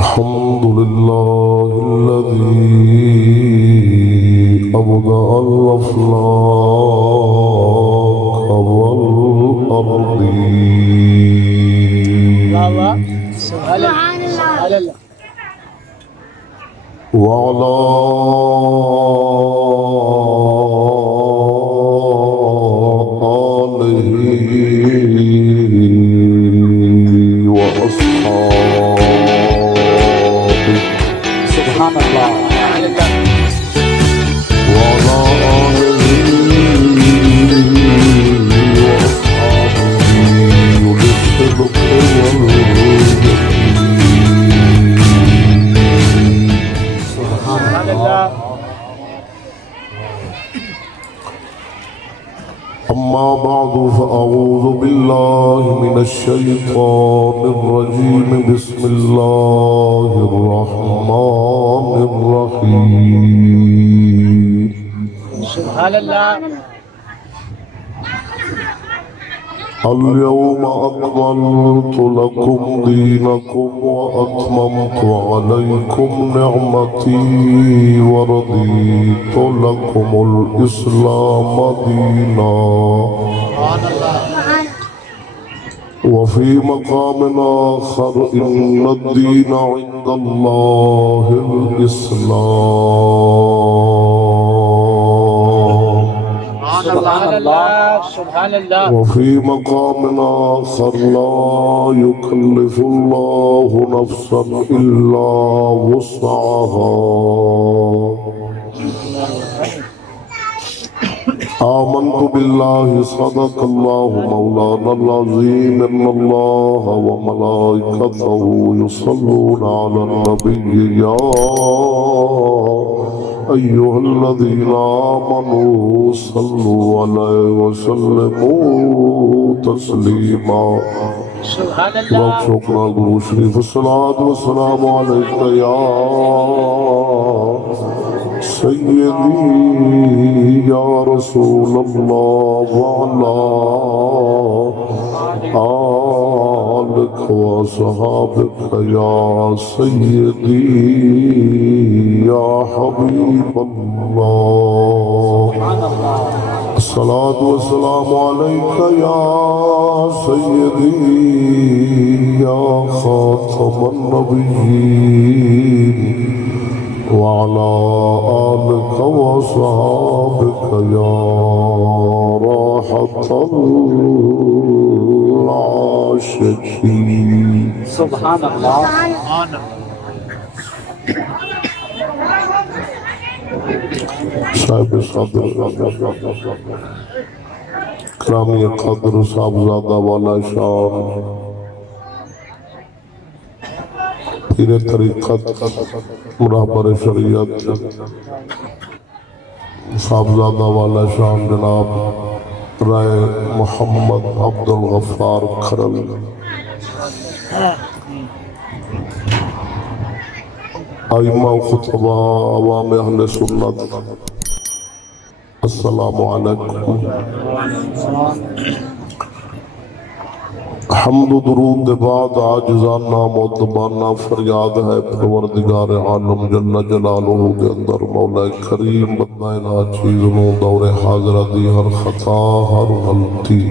الحمد لله الذي أبدأ الأفلاك والأرضين وعلى آله وأصحابه سبحان الله وعلى آله وأصحابه للصدق واليقين. سبحان الله أما بعد فأعوذ بالله من الشيطان الرجيم. بسم الله الرحمن الرحيم. سبحان الله اليوم أكملت لكم دينكم وأتممت عليكم نعمتي ورضيت لكم الإسلام دينا. وفي مقام آخر إن الدين عند الله الإسلام. سبحان الله سبحان الله وفي مقام آخر لا يكلف الله نفسا إلا وسعها. آمنت بالله صدق الله مولانا العظيم إن الله وملائكته يصلون على النبي يا أيها الذين آمنوا صلوا عليه وسلموا تسليما. سبحان الله شكرا گرو شریف. الصلاة والسلام عليك يا سيدي يا رسول الله وعلى آلك وصحابك يا سيدي يا حبيب الله. الصلاة والسلام عليك يا سيدي يا خاتم النبيين وعلى آلك وصحابك يا راحة العاشقين. سبحان الله صاحب صدر کرامی قدر صاحبزادہ والا شان پیر طریقت مرابر شریعت صاحبزادہ والا شان جناب رائے محمد عبدالغفار کھرل، ائمہ خطبہ عوام اہل سنت، السلام علیکم. حمد و درود دے بعد عاجزانہ معتبانہ فریاد ہے پروردگار عالم جل جلالہ دے اندر مولا کریم بندہ ناچیز نو دور حاضرہ دی ہر خطا ہر غلطی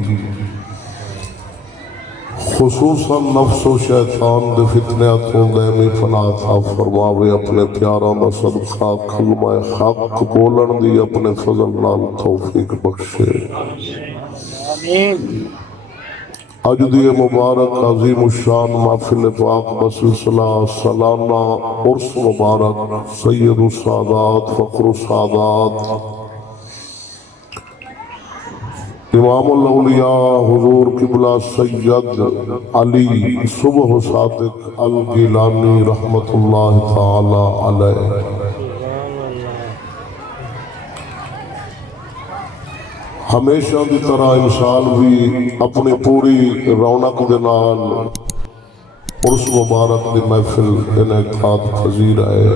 خصوصاً نفس و شیطان دے فتنیاتوں دائمی پناہ عطا فرماوے. اپنے پیاراں دا صدقہ کلمہ حق بولن دی اپنے فضل نال توفیق بخشے. آمین. اج دی مبارک عظیم الشان محفل پاک بسلسلہ سالانہ عرس مبارک سید السادات فخر السادات امام الاولیاء حضور قبلہ سید علی صبح صادق الگیلانی رحمت اللہ تعالی علیہ ہمیشہ دی طرح انسان بھی اپنی پوری رونق دے نال عرس مبارک دی محفل انعقاد پذیر ہے.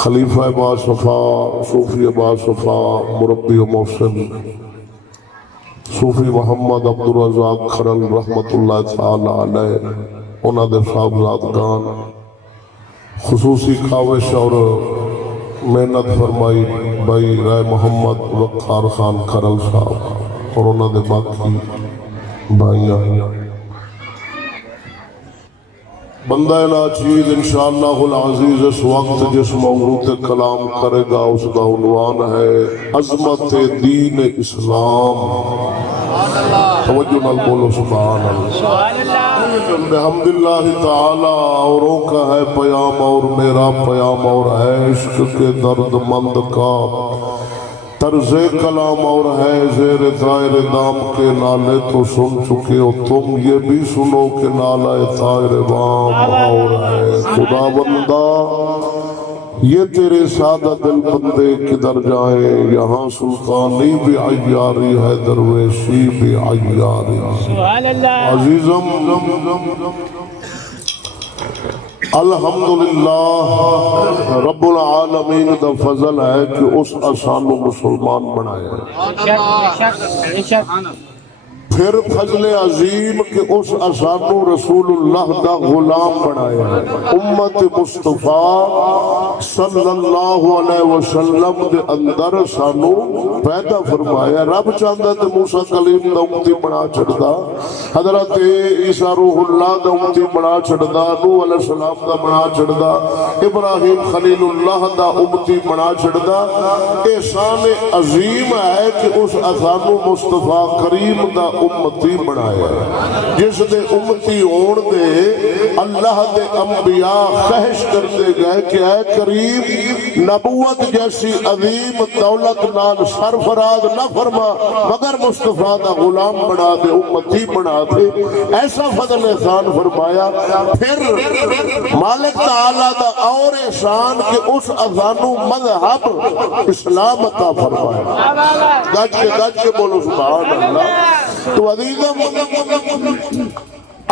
خلیفہ باصفا صوفی باصفا مربی و محسن صوفی محمد عبدالرزاق کھرل رحمت اللہ تعالی علیہ انہاں دے صاحبزادگان خصوصی کاوش اور محنت فرمائی بھائی رائے محمد وقار خان کھرل صاحب اور انہاں دے باقی بھائیاں بندہ ناچیز انشاءاللہ العزیز اس وقت جس موضوع تے کلام کرے گا اس کا عنوان ہے عظمت دین اسلام. توجہ نال بولو سبحان اللہ. بحمداللہ تعالی اوروں کا ہے پیام اور میرا پیام اور ہے عشق کے درد مند کا طرز کلام اور ہے زیر طائر دام کے نالے تو سن چکے ہو تم یہ بھی سنو کہ نالہ طائر وام اور ہے. خدا بندہ یہ تیرے سادہ دل بندے کدھر جائیں یہاں سلطانی بھی عیاری ہے درویشی بھی عیاری. عزیزم الحمدللہ رب العالمین دا فضل ہے کہ اس آسانو مسلمان بنایا ہے. پھر فضل عظیم کہ اس آسانو رسول اللہ دا غلام بنایا ہے. امت مصطفیٰ صلی اللہ علیہ وسلم دے اندر سانو پیدا فرمایا. رب چاہتا تے موسیٰ کلیم دا امتی بنا چھڑدا, حضرت عیسیٰ روح اللہ دا امتی بنا چھڑدا, نوح علیہ السلام دا بنا چھڑدا, ابراہیم خلیل اللہ دا امتی بنا چھڑدا. احسان عظیم ہے کہ اس آسانو مصطفیٰ کریم دا امتی بنایا ہے جس دے امتی ہون دے اللہ دے انبیاء خواہش کرتے گئے کہ اے کریم نبوت جیسی عظیم دولت نال سرفراز نہ فرما مگر مصطفیٰ دا غلام بنا دے امتی بنا دے. ایسا فضل احسان فرمایا. پھر مالک تعالیٰ دا اور احسان کہ اس اذانو مذہب اسلام عطا فرمایا. گج کے بولو سبحان اللہ. تو عزیزم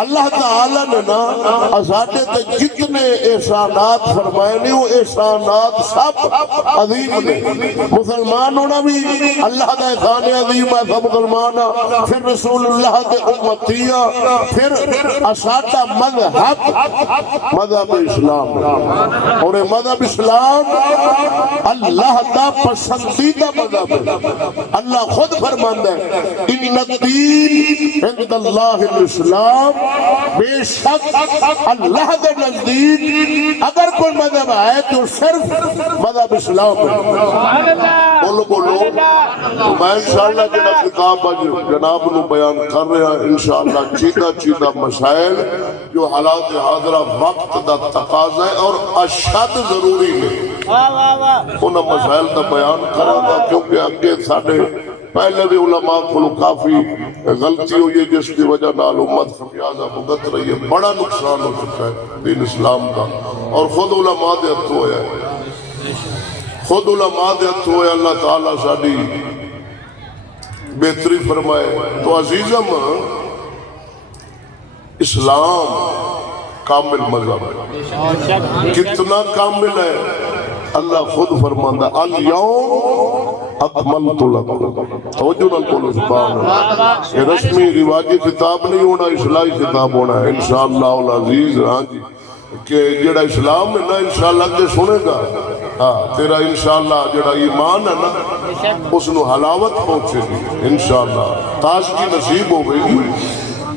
اللہ تعالیٰ نے نا ازادے تے جتنے احسانات فرمائے نہیں وہ احسانات سب عظیم نے. مسلمان ہونا بھی اللہ دا احسان عظیم ہے, سب مسلمان. پھر رسول اللہ دے امتیاں, پھر ازادہ مذہب اسلام, اور مذہب اسلام اللہ دا پسندیدہ مذہب ہے. اللہ خود فرماتا ہے ان الدین عند اللہ الاسلام, بے شک اللہ دے نزدیک اگر کوئی مذہب ہے تو صرف مذہب اسلام ہے. بولو بولو. تو میں انشاءاللہ جنہ کتاب جناب نو بیان کر رہا انشاءاللہ چیدہ مسائل جو حالات حاضرہ وقت دا تقاضا ہے اور اشد ضروری ہے انہاں مسائل دا بیان کرا گا, کیونکہ اگے ساڑھے پہلے بھی علماء کو کافی غلطی ہوئی ہے جس کی وجہ نال امت خمیازہ بھگت رہی ہے. بڑا نقصان ہو چکا ہے دین اسلام کا, اور خود علماء دے ہتھ ہویا ہے, خود علماء دے ہتھ ہویا. اللہ تعالیٰ ساڑی بہتری فرمائے. تو عزیزم اسلام کامل مذہب ہے. کتنا کامل ہے اللہ خود فرماندہ الیوم اکملت لکم. توجہ نال بولو سبحان اللہ. یہ رسمی رواجی خطاب نہیں ہونا, اصلاحی خطاب ہونا ہے انشاءاللہ العزیز. ہاں جی کہ جڑا اسلام ہے نا انشاءاللہ کے سنے گا, ہاں تیرا انشاءاللہ جڑا ایمان ہے نا اس نو حلاوت پہنچے گی انشاءاللہ, تازگی نصیب ہو گئی.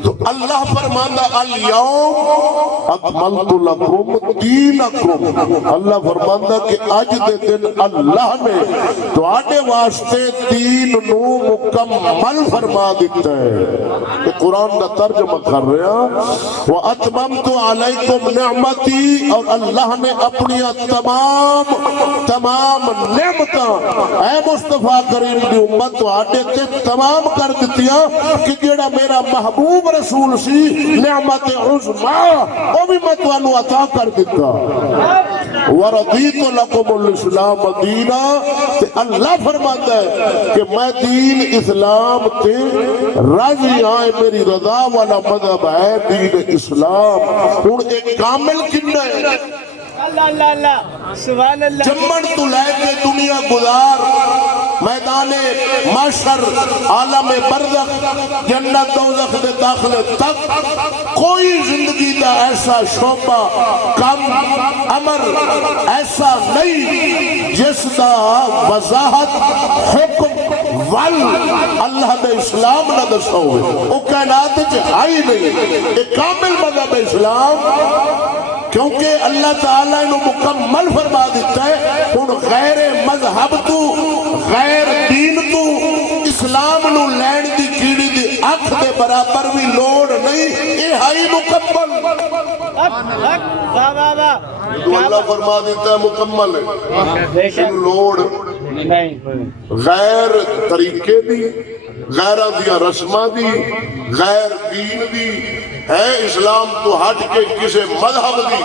تو اللہ فرماندہ الیوم اکملت لکم دینکم. اللہ فرماندہ کہ آج دے دن اللہ نے تو آنے واسطے دین نو مکمل فرما دیتا ہے. کہ قرآن کا ترجمہ کر رہا وَأَتْمَمْتُ عَلَيْكُمْ نِعْمَتِي, اور اللہ نے اپنی تمام نعمتاں اے مصطفیٰ کریم دی امت تو آنے تے تمام کر دیتیاں کہ جیڑا میرا محبوب رسول سی نعمت عظمہ وہ بھی میں تو انو عطا کر دیتا. وَرَضِيتُ لَكُمُ الْإِسْلَامَ دِينًا, کہ اللہ فرماتا ہے کہ میں دین اسلام تے راضی آئے, میری رضا والا مذہب ہے دین اسلام. ان ایک کامل کنہ ہے اللہ اللہ اللہ سبحان اللہ. جمن تو لے کے دنیا گزار میدان محشر، عالم برزخ، جنت دوزخ دے داخلے تک کوئی زندگی دا ایسا شعبہ کم امر ایسا نہیں جس دا وضاحت حکم ول اللہ دے اسلام نہ دسا ہوئے. وہ کائنات آئی نہیں. ایک کامل مذہب اسلام، کیونکہ اللہ تعالیٰ نے مکمل فرما دیتا ہے. ان غیر مذہب تو غیر دین تو اسلام نو لین دی کیڑی دی اکھ دے برابر بھی لوڑ نہیں. یہ ہائی مکمل جو اللہ فرما دیتا ہے مکمل ہے. لوڑ غیر طریقے دی، غیرہ دیا رسمہ دی، غیر دین دی ہے. اسلام تو ہٹ کے کسی مذہب دی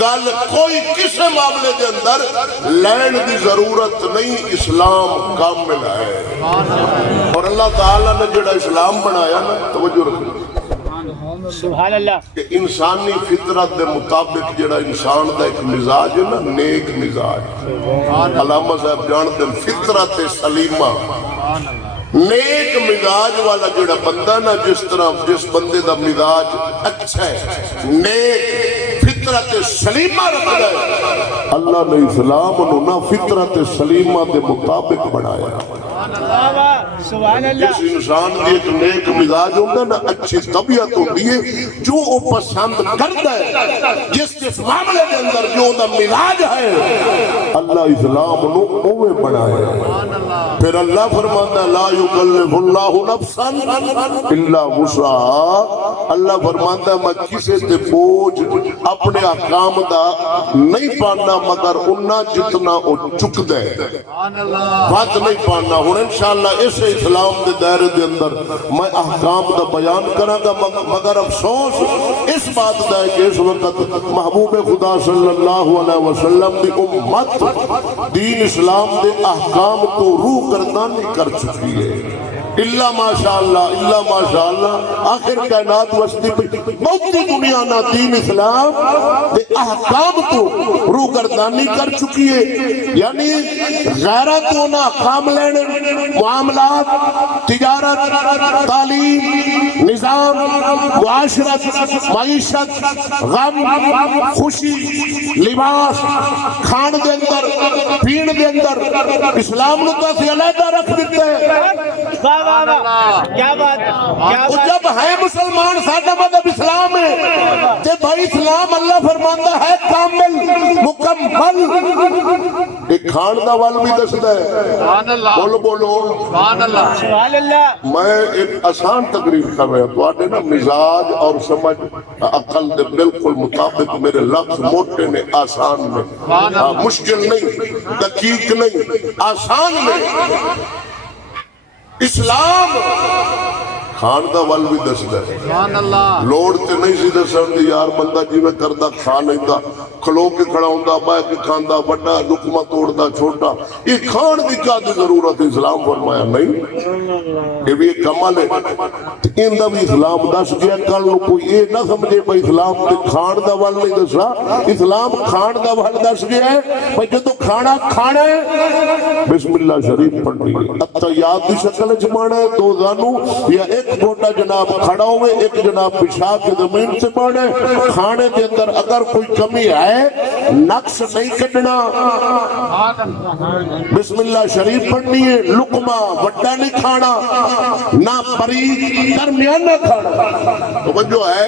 گل کوئی کسی معاملے کے اندر لین دی ضرورت نہیں. اسلام کامل ہے. اور اللہ تعالیٰ نے جڑا اسلام بنایا نا، توجہ رکھنا، سبحان اللہ، کہ انسانی فطرت دے مطابق جڑا انسان دا ایک مزاج ہے نا، نیک مزاج. علامہ صاحب جانتے ہیں فطرت سلیمہ، نیک مزاج والا جڑا بندہ نا، جس طرح جس بندے دا مزاج اچھا ہے، نیک فطرت سلیمہ رکھتا ہے، اللہ نے اسلام نو نا فطرت سلیمہ دے مطابق بنایا. سبحان اللہ. جس انسان کی ایک نیک مزاج ہوتا ہے نا، اچھی طبیعت ہوتی ہے، جو وہ پسند کرتا ہے، جس معاملے کے اندر جو دا مزاج ہے، اللہ اسلام نو اوے بنایا. پھر اللہ فرماتا ہے لا یکلف اللہ نفسا الا وسعها. اللہ فرماتا ہے میں کسی تے بوجھ اپنے احکام دا نہیں پانا مگر اتنا جتنا وہ چکدا ہے، بات نہیں پانا. ہوں انشاءاللہ اس اسلام دے دائرے دے اندر میں احکام دا بیان کراں گا، مگر افسوس اس بات دا ہے کہ اس وقت محبوب خدا صلی اللہ علیہ وسلم دی امت دین اسلام دے احکام تو روح گردانی کر چکی ہے. اللہ ماشاءاللہ، اللہ ماشاءاللہ. آخر کائنات وسطی بہتی دنیا نا دین اسلام دے احکام تو روح گردانی کر چکی ہے. یعنی غیرت تو نہ احکام لینے، معاملات، تجارت، تعلیم، نظام، معاشرت، معیشت، غم، خوشی، لباس، کھان دے اندر، پین دے اندر اسلام نے تو اسی علیحدہ رکھ دیتے ہیں. کیا بات، جب ہے مسلمان سادہ مذہب اسلام ہے تے بھائی اسلام اللہ فرماتا ہے کامل مکمل. ایک کھان دا وال بھی دسدا ہے. بولو بولو سبحان اللہ. میں ایک آسان تقریر کر رہا ہوں، تو نا مزاج اور سمجھ عقل دے بالکل مطابق میرے لفظ موٹے نے، آسان میں، مشکل نہیں، دقیق نہیں، آسان میں. اسلام کھان دا ول بھی دسدا ہے. لوڑ تے نہیں سی دسن دی، یار بندہ جویں کردا کھا لیندا، کھلو کے کھڑا ہوندا، بہ کے کھاندا، بڑا لقمہ توڑدا چھوٹا. یہ کھان دی کیا ضرورت؟ اسلام فرمایا نہیں، یہ بھی ایک عمل ہے. ایندا بھی اسلام دس گیا. کل نو کوئی یہ نہ سمجھے بھائی اسلام تے کھان دا ول نہیں دسا. اسلام کھان دا ول دس گیا ہے بھائی جدو کھانا کھانا ہے بسم اللہ شریف پڑھنی ہے. التحیات دی شکل وچ مانا ہے، دو زانو یا ایک گوٹا جناب کھڑا ہوئے، ایک جناب پیشاب کے زمین سے مانا ہے. کھانے کے اندر اگر کوئی کمی ہے نقص نہیں کٹنا. بسم اللہ شریف پڑھنی ہے. لقمہ وڈا نہیں کھانا، نہ بریک درمیانہ کھانا. توجہ ہے.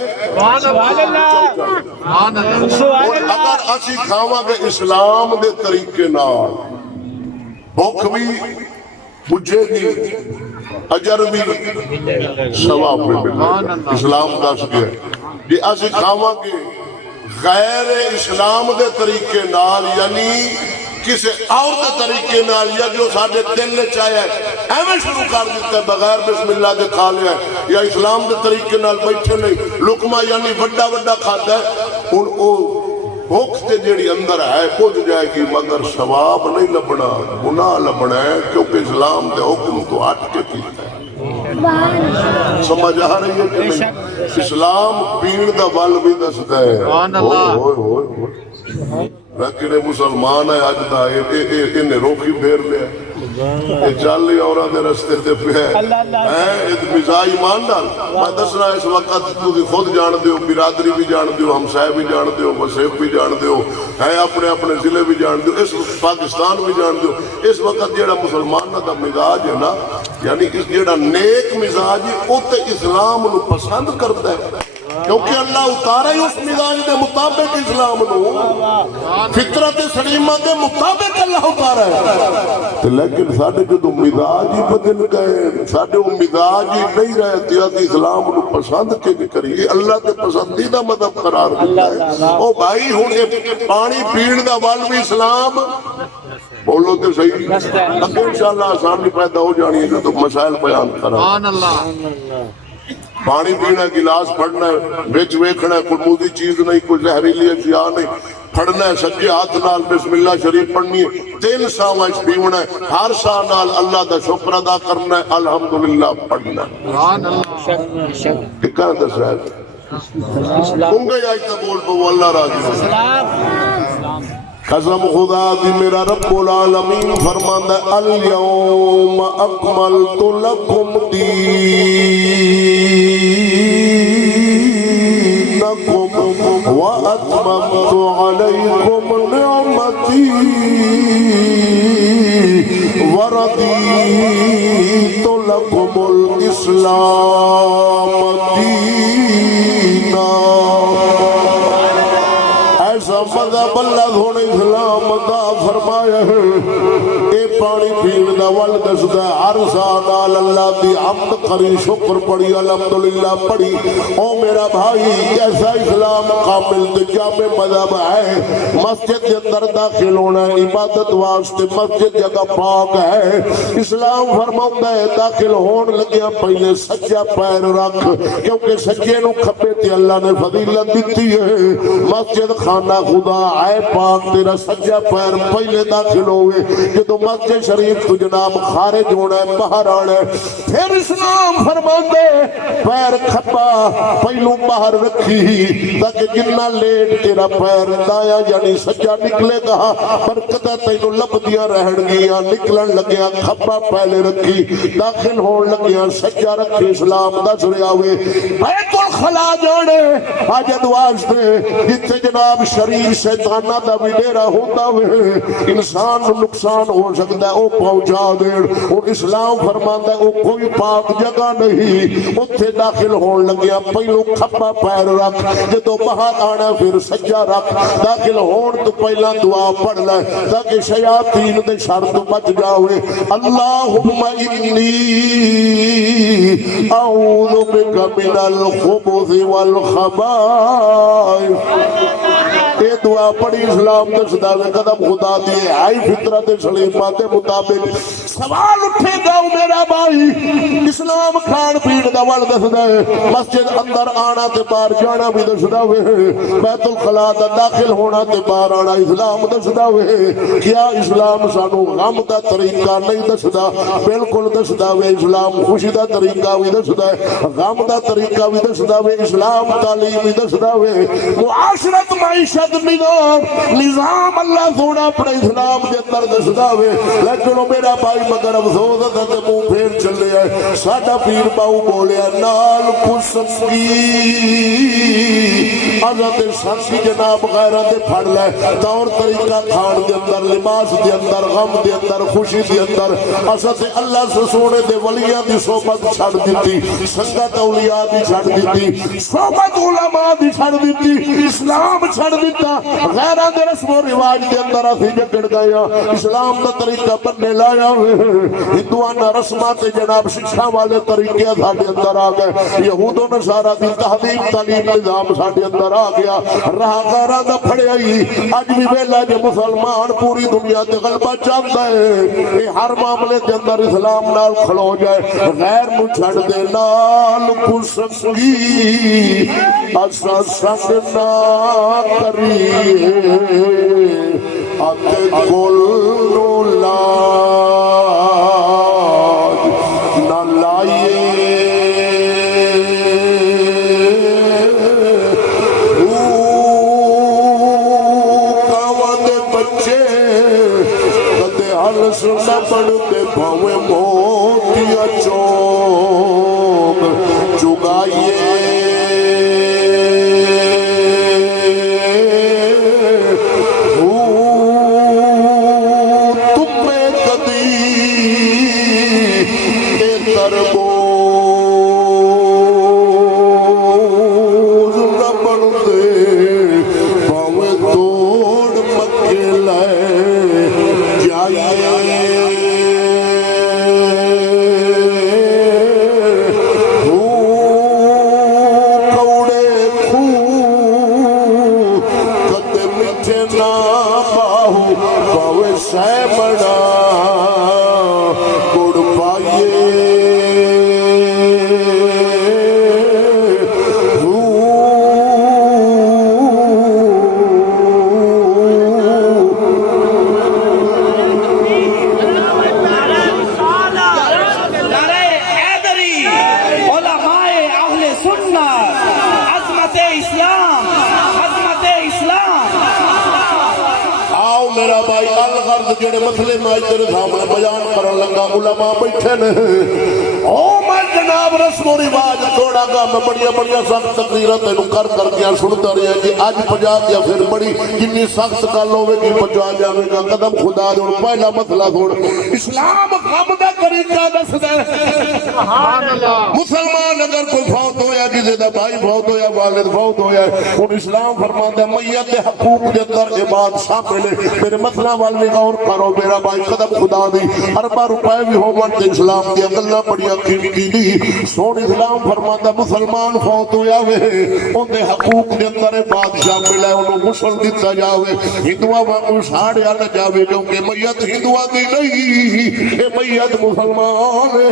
اگر اسی کھاواں گے اسلام دے طریقے نال، بھوک بھی بجھے گی، اجر بھی، ثواب بھی ملے. اسلام دس گیا جی اسی کھاواں گے غیر اسلام دے طریقے نال، یعنی کسی اور دے طریقے نال، یا جو ساڈے دل وچ آیا ہے ایویں شروع کر دیتا ہے بغیر بسم اللہ دے کھا لیا ہے، یا اسلام دے طریقے نال بیٹھے نہیں، لقمہ یعنی وڈا وڈا کھاتا ہے. ہن او بھوک تے جیڑی اندر ہے پج جائے گی مگر ثواب نہیں لبنا، گناہ لبنا ہے، کیونکہ اسلام دے حکم تو ہٹ کے کیتا ہے. سمجھ آ رہی ہے کہ نہیں؟ اسلام پین دا ول بھی دسدا ہے. لیکن مسلمان ہے اج دا انہیں روکی پھیر لیا. یہ چل ہی عورت دے رستے تے پہ ہے مزاج ایمان نال میں دسنا اس وقت تسی خود جان دیو برادری بھی جان دیو ہمسائے بھی جان دیو وسیب بھی جان دیو ہے اپنے اپنے ضلع بھی جان دیو اس پاکستان بھی جان دیو اس وقت جیڑا مسلمان دا مزاج ہے نا یعنی اس جیڑا نیک مزاج ہے وہ تے اسلام نو پسند کرتا ہے کیونکہ اللہ اتارا ہی اس مزاج دے مطابق اسلام نو فطرت سلیمہ دے مطابق اللہ اتارا ہے لیکن ساڑھے جو مزاج ہی بدل گئے ساڑھے وہ مزاج ہی نہیں رہتے ہیں اسلام نو پسند کے کریے اللہ کے پسندیدہ مذہب قرار دیتا ہے او بھائی ہوں پانی پیڑ دا وال بھی اسلام بولو تو صحیح اگر انشاءاللہ آسان بھی پیدا ہو جانی ہے تو مسائل بیان کرا پانی پینا گلاس پھڑنا ہے بچ ویکھنا ہے کوئی موزی چیز نہیں کوئی زہریلی اشیاء نہیں پھڑنا ہے سچے ہاتھ نال بسم اللہ شریف پڑھنی ہے 3 سا وچ پیونا ہے ہر سا نال اللہ دا شکر ادا کرنا ہے الحمدللہ پڑھنا ہے کہاں دس رہا ہے انگے جائے قبول پہ وہ اللہ راضی ہو قسم خدا دی میرا رب العالمین فرماندا ہے الیوم اکملت لکم دینکم واتممت علیکم نعمتی وردیت لکم الاسلام دینا ایسا مذہب اللہ دھونے اسلام دا فرمایا ہے اے پانی پین دا ول دسدا ہر سال اللہ دی حمد کری شکر پڑھی الحمدللہ پڑھی او میرا بھائی کیسا اسلام کامل تے جامع مذہب ہے مسجد کے اندر داخل ہونا ہے عبادت واسطے مسجد جگہ پاک ہے اسلام فرماتا ہے داخل ہون لگیا پہلے سجا پیر رکھ کیونکہ سجے نو کھبے تے اللہ نے فضیلت دیتی ہے مسجد خانہ خدا آئے پاک تیرا سجا پیر پہلے داخل ہوئے جدو مسجد شریف تو جناب خارج ہونا ہے باہر آنا ہے پھر اسلام فرماندے پیر کھپا پہلو باہر رکھی تاکہ جنہ لیٹ تیرا پیر دایا یعنی سجا نکلے گا برکتہ تینو لبدیاں رہن گیا نکلن لگیا کھپا پہلے رکھی داخل ہون لگیا سجا رکھی اسلام دس رہا ہوئے بیت الخلا جانے حاجت واسطے جتنے جناب شریر شیطانہ دا بھی ڈیرا ہوتا ہوئے انسان نقصان ہو سکتا ہے وہ پہنچا دیر اور اسلام فرماتا ہے وہ کوئی پاک جگہ نہیں اتھے داخل ہون لگیا پہلو کھپا پیر رکھ جدو باہر آنا پھر سجا رکھ داخل ہون تو پہلا دعا پڑھ لے تاکہ شیاطین دے شر تو بچ جاوے اللہم انی اعوذ بک من الخبث والخبائث اے دعا پڑھی اسلام دے صداوے قدم خدا دیئے آئی فطرت سلیمہ دے مطابق سوال اٹھے گا میرا بھائی اسلام کھان پین دا وال دس دے مسجد اندر آنا تے باہر جانا بھی دس دے بیت الخلا دا داخل ہونا تے باہر آنا اسلام دس دے کیا اسلام سانو غم دا طریقہ نہیں دس دا بالکل دس دے اسلام خوشی دا طریقہ بھی دس دے غم دا طریقہ بھی دس دے اسلام تعلیم بھی دس دے معاشرت معیشت نظام اللہ سونا اپنے اسلام کے اندر دسدا ہوئے لیکن میرا بھائی مگر افسوس ہے تے منہ پھیر چلے ہے ساڈا پیر باؤ بولیا نال کسکی حضرت سنگی جناب غیرت پھڑ لے طور طریقہ کھان دے اندر لباس دے اندر غم دے اندر خوشی دے اندر اساں اللہ سے سونے دے ولیاں دی صحبت چھڑ دتی سنگت اولیاء دی چھڑ دتی صحبت علماء دی چھڑ دتی اسلام چھڑ دتا غیران دے رسم و رواج دے اندر اسی جکڑ گیا اسلام دا طریقہ بننے لایا ہندوانہ رسمات جناب شکشا والے طریقے ساڑھے اندر آ گئے یہود و نصارہ دی تحدیم تعلیم نظام ساڑھے اندر آ گیا رہا غیران دا پھڑے آئی آج بھی ویلہ جو مسلمان پوری دنیا تے غلبہ چاہتا ہے یہ ہر معاملے دے اندر اسلام نال کھڑو جائے غیر نو چھڑ دے نال کو سنگی اسا سنگنا کری آتے کل نو لاج نہ لائیے کعوہ دے بچے کدے حل سنہ پڑھتے بھویں موتیا چوک چگائیے جڑے مسئلے میں تیرے سامنے بیان کرن لگا علماء بیٹھے نے او میں جناب رسم و رواج تھوڑا گا میں بڑیا سخت تقریریں تینوں کر کے سنتا رہا کہ اج پجا دیا پھر بڑی جنی سخت گل ہوے گی پجا جاوے گا قدم خدا دے پہلا مسئلہ چھوڑ اسلام غم دا طریقہ دسدا ہے سبحان اللہ مسلمان اگر کوئی فوت ہویا کسی دا بھائی فوت ہویا والد فوت ہویا ہن اسلام فرماتا ہے میت دے حقوق دے اندر یہ بات شامل ہے میرے مسئلہ والے غور کرو میرا بھائی قدم خدا دی اربا روپے بھی ہون تے اسلام دی گلاں بڑیاں قیمتی دی سون اسلام فرماتا مسلمان فوت ہویا وے اون دے حقوق دے اندر بادشاہ ملا اونوں غسل دتا جاوے ہندوؤں وانگو ساڑیا نہ جاوے کیونکہ میت ہندوؤں دی نہیں اے میت مسلمان ہے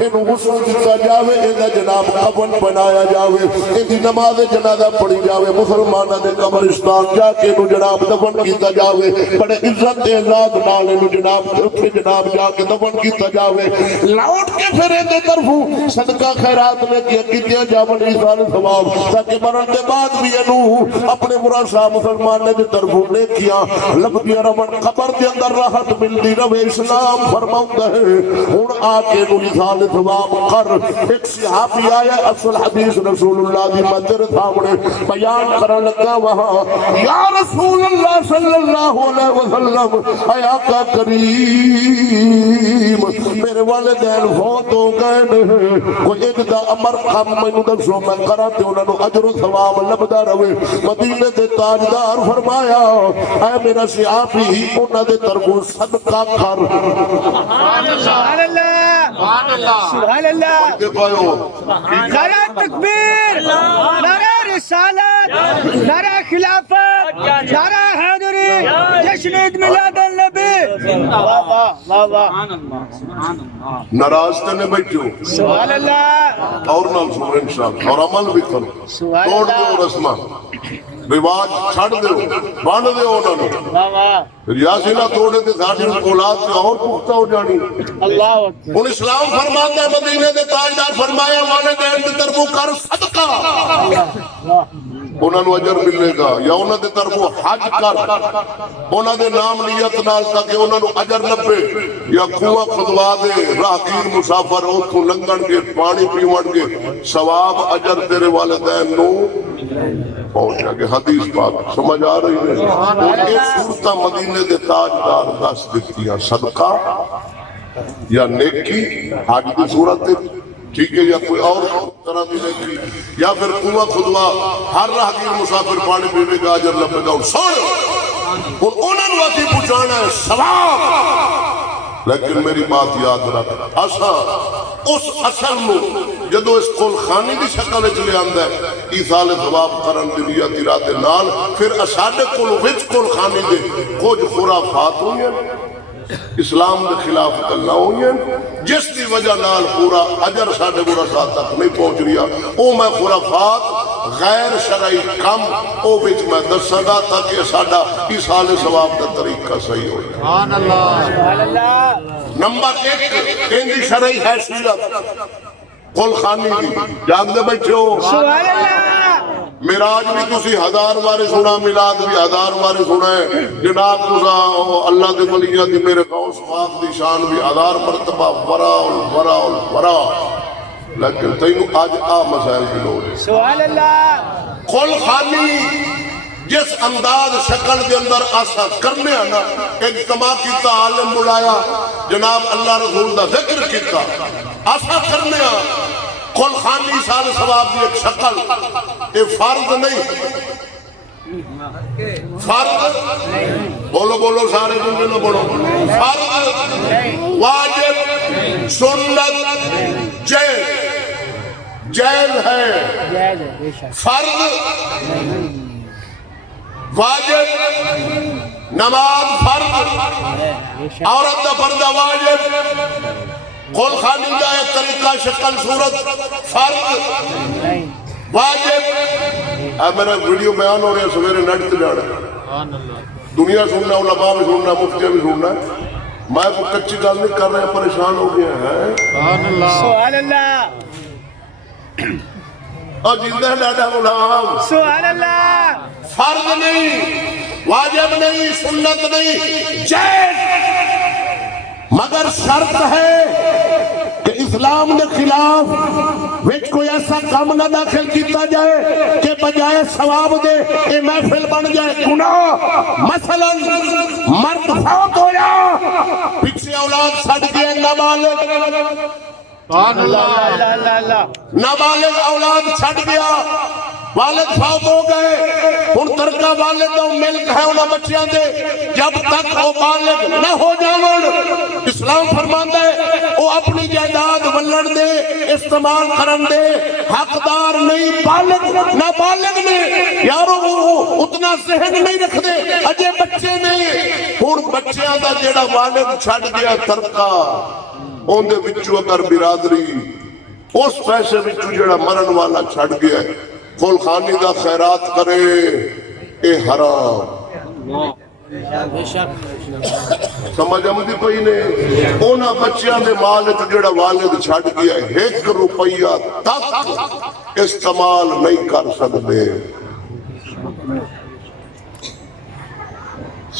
اینوں غسل دتا جاوے ایندا جناب کفن بنایا جاوے ایندی نماز جنازہ پڑھی جاوے مسلماناں دے قبرستان جا کے اینوں جناب دفن کیتا جاوے بڑے عزت اعزاز نال اینوں جناب اوتھے جناب جا کے دفن کیتا جاوے لوٹ کے پھر دے طرفوں صدقہ خیرات میں کیتیاں جاون ایثار ثواب تاکہ مرن دے بعد بھی اینوں اپنے مراسا مسلمان دے طرفوں نیکیاں لبدیاں رون قبر دے اندر راحت ملدی رہے اسلام فرماوندا ہے ہن آ کے اینوں ایثار ثواب کر ایک صحابی آیا اصل حدیث رسول اللہ دی مدر سامنے بیان کرن لگا وہاں یا رسول اللہ صلی اللہ علیہ وسلم اے آقا کریم میرے والدین فوت ہو گئے کوئی ایک دا امر کام مینوں دسو میں کراں تے انہاں نوں اجر و ثواب لبدا رہے مدینے دے تاجدار فرمایا اے میرا صحابی انہاں دے طرفوں صدقہ کر سبحان اللہ سبحان اللہ نعرہ تکبیر نعرہ رسالت نعرہ خلافت نعرہ حیدری جشن عید میلاد النبی واہ واہ واہ واہ ناراض تے نہ بیٹھو سبحان اللہ اور نال سنو انشاءاللہ اور عمل بھی کرو توڑ دو رسماں رواج چھڑ دیو بانڈ دیو انہوں نے ریاسی نہ توڑے تھے ساڑھی اولاد سے اور پختہ ہو جانی اللہ ان اسلام فرماتا ہے مدینے دے تاجدار فرمایا والدین دے طرفوں کر صدقہ انہوں نے اجر ملے گا یا انہوں نے طرفوں حج کر انہوں نے نام نیت نال تاکہ انہوں نے اجر لبے یا کنواں خدوا دے راہگیر مسافر اتھوں لنگن کے پانی پیون کے ثواب اجر تیرے والدین نو پہنچا کہ حدیث پاک سمجھ آ رہی ہے اور ایک صورتہ مدینے دے تاجدار دس دیتیاں صدقہ یا نیکی حج کی صورت ٹھیک ہے یا کوئی اور طرح دی نیکی یا پھر کنواں خدوا ہر راہگیر مسافر پانی پینے کا اجر لبے گا سن اور انہوں نے واقعی پہنچانا ہے ثواب لیکن میری بات یاد رکھ اسا اس اصل نو جدو اس کول خانی دی شکل وچ لے آندا ہے ایصال ثواب کرن دی نیت ارادے نال پھر اساڈے کول وچ کول خانی دے کچھ خرافات ہوئی اسلام کے خلاف گلاں ہوئی جس کی وجہ نال پورا اجر ساڈے مراسا تک نہیں پہنچ رہا او میں خرافات غیر شرعی کم او وچ میں دساں گا تاکہ ساڈا ایصال ثواب دا طریقہ صحیح ہو جائے سبحان اللہ سبحان اللہ نمبر 1 اندی شرعی حیثیت قل خانی دی جاگ دے بیٹھے ہو سبحان اللہ میراج بھی تسی 1000 بار سنا، میلاد بھی 1000 بار سنا ہے جناب، تسا اللہ دے ولیاں دی میرے غوث پاک دی شان بھی 1000 مرتبہ ورا ورا ورا، لیکن تینوں آج آ مسائل کی لوڑ ہے۔ سبحان اللہ۔ کل خانی جس انداز شکل دے اندر آسا کرنے آنا، اجتماع کیتا، عالم بلایا، جناب اللہ رسول دا ذکر کیتا، آسا کرنے آنا کل خانی سال ثواب دی ایک شکل، یہ فرض نہیں، فرض بولو بولو سارے جنگے نہ بولو، فرض واجب سنت جائز ہے، فرض واجب نماز فرض، عورت دا پردہ واجب، قول خانی دا ایک طریقہ شکل صورت فرض واجب۔ اب میرا ویڈیو بیان ہو رہا ہے، سویرے نیٹ تے جانا، دنیا سننا، علماء بھی سننا، مفتیاں بھی سننا، میں کو کچی گل نہیں کر رہے، پریشان ہو گیا ہے۔ سبحان اللہ، اور جندہ ہے ڈاڈا غلام، سبحان اللہ۔ فرض نہیں، واجب نہیں، سنت نہیں، جائز، مگر شرط ہے کہ اسلام کے خلاف وچ کوئی ایسا کام نہ داخل کیتا جائے کہ بجائے ثواب دے یہ محفل بن جائے گناہ۔ مثلا مرد فوت ہویا، پیچھے اولاد چھڈ گئے، نابالغ اولاد چھڈ گیا، والد فوت ہو گئے، ان ترکہ والد اور ملک ہے انہاں بچیاں دے، جب تک وہ بالغ نہ ہو جاون، اسلام فرماندا ہے وہ اپنی جائیداد ولن دے، استعمال کرن دے حقدار نہیں، بالغ نہ بالغ نے یارو وہ اتنا ذہن نہیں رکھ دے، اجے بچے نہیں، ہن بچیاں دا جیڑا والد چھڈ گیا ترکہ، ان دے وچوں اگر برادری اس پیسے وچوں جیڑا مرن والا چھڈ گیا ہے کل خانی دا خیرات کرے، اے حرام۔ سمجھ آمدی پئی نے؟ اونا بچیاں دے مالک جڑا والد چھڈ گیا ہے 1 روپیہ تک استعمال نہیں کر سکتے۔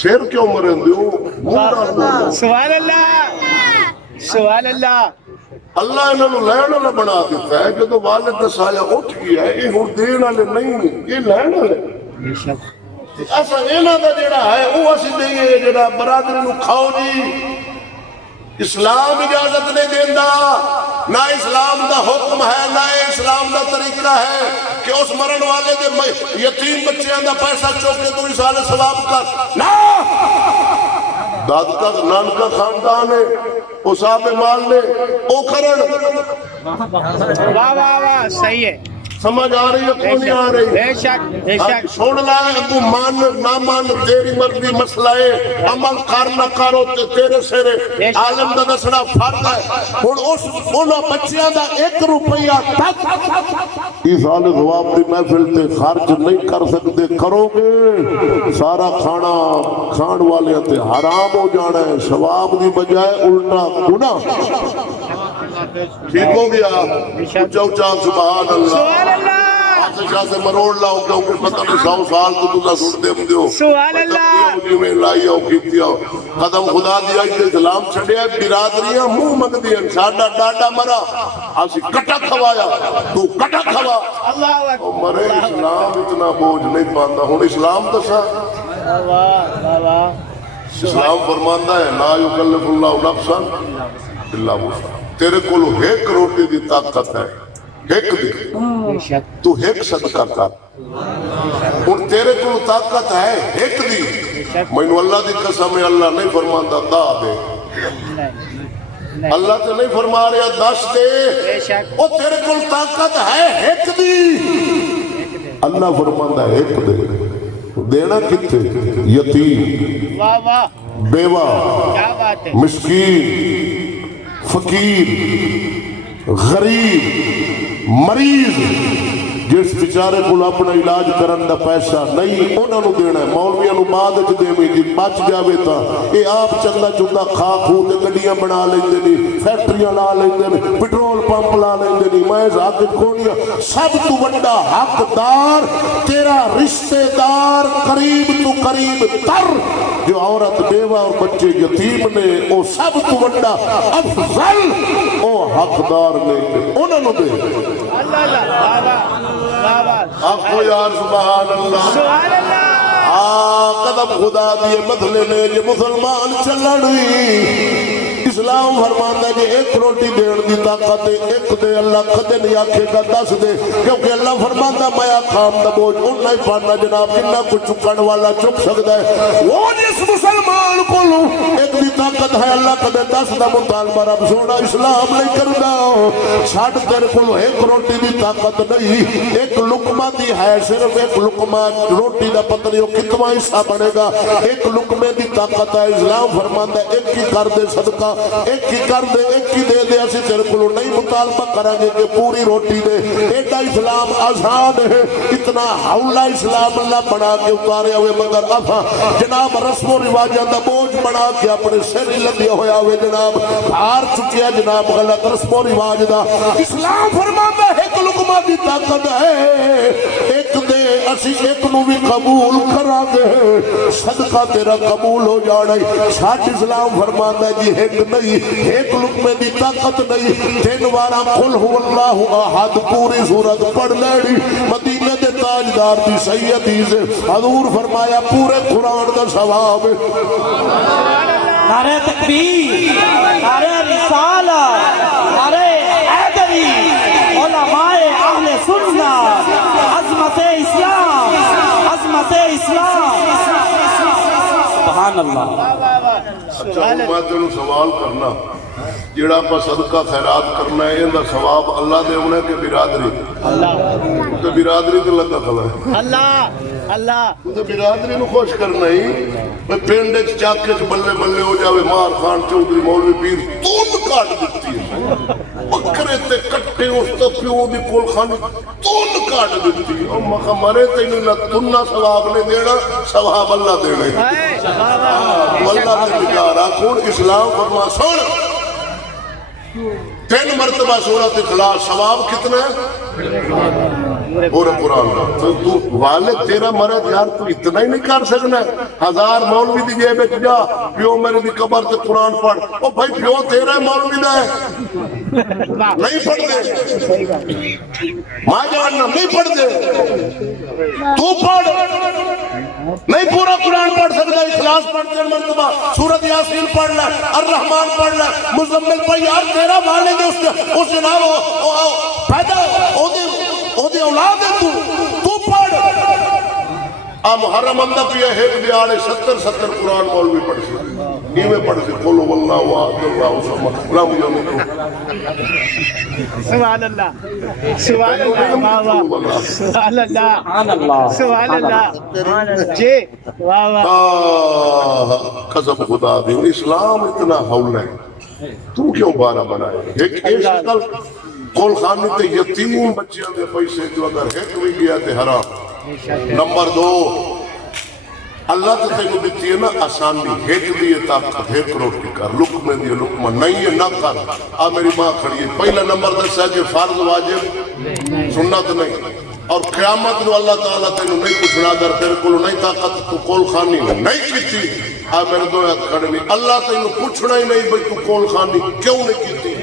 سیر کیوں مرن دیو؟ سبحان اللہ، سبحان اللہ۔ اللہ انہوں لین والا بنا دیتا ہے، جدو والد دسایا اٹھ گیا ہے، یہ ہن دین والے نہیں، یہ لین والے۔ ایسا اینا دا جڑا ہے وہ اسی دئیے جڑا برادری نو کھاؤ جی، اسلام اجازت نہیں دیندا، نہ اسلام دا حکم ہے، نہ اسلام دا طریقہ ہے کہ اس مرن والے دے یتیم بچیاں دا پیسہ چوکے تو اسال ثواب کر، نہ دادکا نانکا خاندان ہے، وہ صاحب مال نے او کرن۔ واہ واہ واہ، صحیح ہے، سمجھ آ رہی ہے کون نہیں آ رہی؟ بے شک بے شک۔ سن لائے تو مان نہ مان تیری مرضی مسئلہ ہے، عمل کر نہ کرو تیرے سرے، عالم دا دسنا فرض ہے۔ ہن اس انہاں بچیاں دا 1 روپیہ تک اس سال ثواب دی محفل تے خرچ نہیں کر سکتے، کرو گے سارا کھانا کھان والے تے حرام ہو جانا ہے، ثواب دی بجائے الٹا گناہ۔ ٹھیک ہو گیا؟ اونچا اونچا سبحان اللہ۔ شاہ سے مروڑ لاؤ کیونکہ پتہ نہیں 100 سال تو تُسا سن دے مدیو، سبحان اللہ، جی میں لائی آؤ کیتی آؤ، قدم خدا دیا ہی اسلام چھڑیا، برادریاں منہ مگ دیا، ساڑا ڈاڈا مرا آسی کٹا کھوایا، تو کٹا کھوا، اللہ مرے اسلام اتنا بوجھ نہیں پاندہ۔ ہون اسلام دسا، اسلام فرماندہ ہے لا یکلف اللہ نفسا الا وسعہا، تیرے کولو 1 روٹی دی طاقت ہے، 1 دی، تو 1 صدقہ کر، اور تیرے کو طاقت ہے 1 دی، مینو اللہ دی قسم ہے اللہ نہیں فرماندہ دا دے، اللہ تے نہیں فرما رہا 10 دے، اور تیرے کو طاقت ہے 1 دی، اللہ فرماندہ 1 دے، دینا کتے؟ یتیم، بیوہ، مسکین، فقیر، غریب، مریض، جس بیچارے کو اپنا علاج کرن دا پیسہ نہیں انہوں نے دینا ہے مولویاں نو بعد وچ دیویں جی بچ جاوے تا اے آپ چندا چندا کھا کھو تے گڈیاں بنا لیندے نے فیکٹریاں لا لیندے نے پٹرول پمپ لا لیندے نے میں حق کھونیاں سب تو بڑا حقدار تیرا رشتہ دار قریب تو قریب تر جو عورت بیوہ اور بچے یتیم نے او سب تو بڑا افضل او حقدار نے انہوں نے دے اللہ اللہ بابا آخو یار سبحان اللہ سبحان اللہ قدم خدا دیے مسئلے نے جو مسلمان چلڑی اسلام فرماتا ہے کہ ایک روٹی دین دی طاقت ایک دے اللہ کدے نہیں آکھے گا 10 دے کیونکہ اللہ فرماتا ہے میں خام دا بوجھ ان نہیں پڑھنا جناب جنہ کو چکن والا چک سکتا ہے وہ جس مسلمان کو لوں ایک دی طاقت ہے اللہ کدے 10 دا مطالبہ رب سونا اسلام نہیں کرنا چھاڑ تیرے کو ایک روٹی دی طاقت نہیں ایک لقمہ دی ہے صرف ایک لقمہ روٹی دا پتہ نہیں کتنا حصہ بنے گا ایک لقمے دی طاقت ہے اسلام فرماتا ہے ایک ہی کر دے صدقہ ایک ہی کر دے ایک ہی دے دے اسی تیرے کو نہیں مطالبہ کریں گے کہ پوری روٹی دے ایڈا اسلام آزاد ہے اتنا حولہ اسلام اللہ بنا کے اتارے ہوئے مگر افا جناب رسم و رواجہ دا بوجھ بنا کے اپنے سر لدیا ہویا ہوئے جناب ہار چکیا جناب غلط رسم و رواج دا اسلام فرماتا ہے ایک لقمہ دی طاقت ہے ایک دے اسی ایک نو بھی قبول کرا دے صدقہ تیرا قبول ہو جانا ساتھ اسلام فرماتا ہے جی ایک نہیں ایک لقمے دی طاقت نہیں 3 بارہ قل هو اللہ احد پوری سورت پڑھ لیڑی مدینہ دے تاجدار دی سیدی سے حضور فرمایا پورے قرآن دا ثواب نعرہ تکبیر نعرہ رسالت نعرہ حیدری علماء اہل سنہ عظمت اسلام عظمت اسلام سبحان اللہ اچھا میں تینوں سوال کرنا جڑا پا صدقہ خیرات کرنا ہے یہ ثواب اللہ دے ہونے کے برادری تو برادری تو لگا کھلا ہے اللہ اللہ تو برادری نو خوش کرنا ہی میں پینڈے چاکے چ بلے بلے ہو جاوے مار خان چودھری مولوی پیر تون کاٹ دیتی ہے بکرے تے کٹے اس تو پیو دی کول خان تون کاٹ دیتی ہے اور مکہ مرے تینوں نہ تنہ ثواب نہیں دینا ثواب اللہ دینا اللہ تے بچارا کون اسلام فرما سن 3 مرتبہ سورۃ اخلاص ثواب کتنا ہے پورے قرآن کا تو والد تیرا مرد یار تو اتنا ہی نہیں کر سکنا ہے 1000 مولوی دی جیب وچ جا پیو میرے دی قبر تے قرآن پڑھ او بھائی پیو تیرا مولوی دا ہے نہیں پڑھ دے ماں جاننا نہیں پڑھ دے تو پڑھ نہیں پورا قرآن پڑھ سکتا اخلاص پڑھ 3 مرتبہ سورۃ یاسین پڑھ لے الرحمن پڑھ لے مزمل پڑھ یار تیرا والد اس جناب پیدا او دے اولاد ہے تو پڑھ محرم اندہ پیا ایک دیاڑے 70 قرآن مولوی پڑھ سی نیوے پڑھ سی قولو واللہ وعد اللہ وسلم لم یمکن سبحان اللہ سبحان اللہ سبحان اللہ سبحان اللہ جی واہ واہ قسم خدا دی اسلام اتنا حول ہے تو کیوں بارہ بنائے ایک شکل کول خانی تے یتیم بچیاں دے پیسے جو اگر ایک بھی گیا تے حرام نمبر 2 اللہ تے تینو دیتی ہے نا آسانی ایک دیئے طاقت ایک روٹی کر لقمے دیئے لقمہ نہیں ہے نہ کر آ میری ماں کھڑی ہے پہلا نمبر دسا کہ فرض واجب سنت نہیں اور قیامت نو اللہ تعالیٰ تینو نہیں پوچھنا اگر تیرے کو نہیں طاقت تو کول خانی نہیں کیتی آ میرے دو ہاتھ کھڑے نہیں اللہ تینو پوچھنا ہی نہیں بھئی تو کول خانی کیوں نہیں کیتی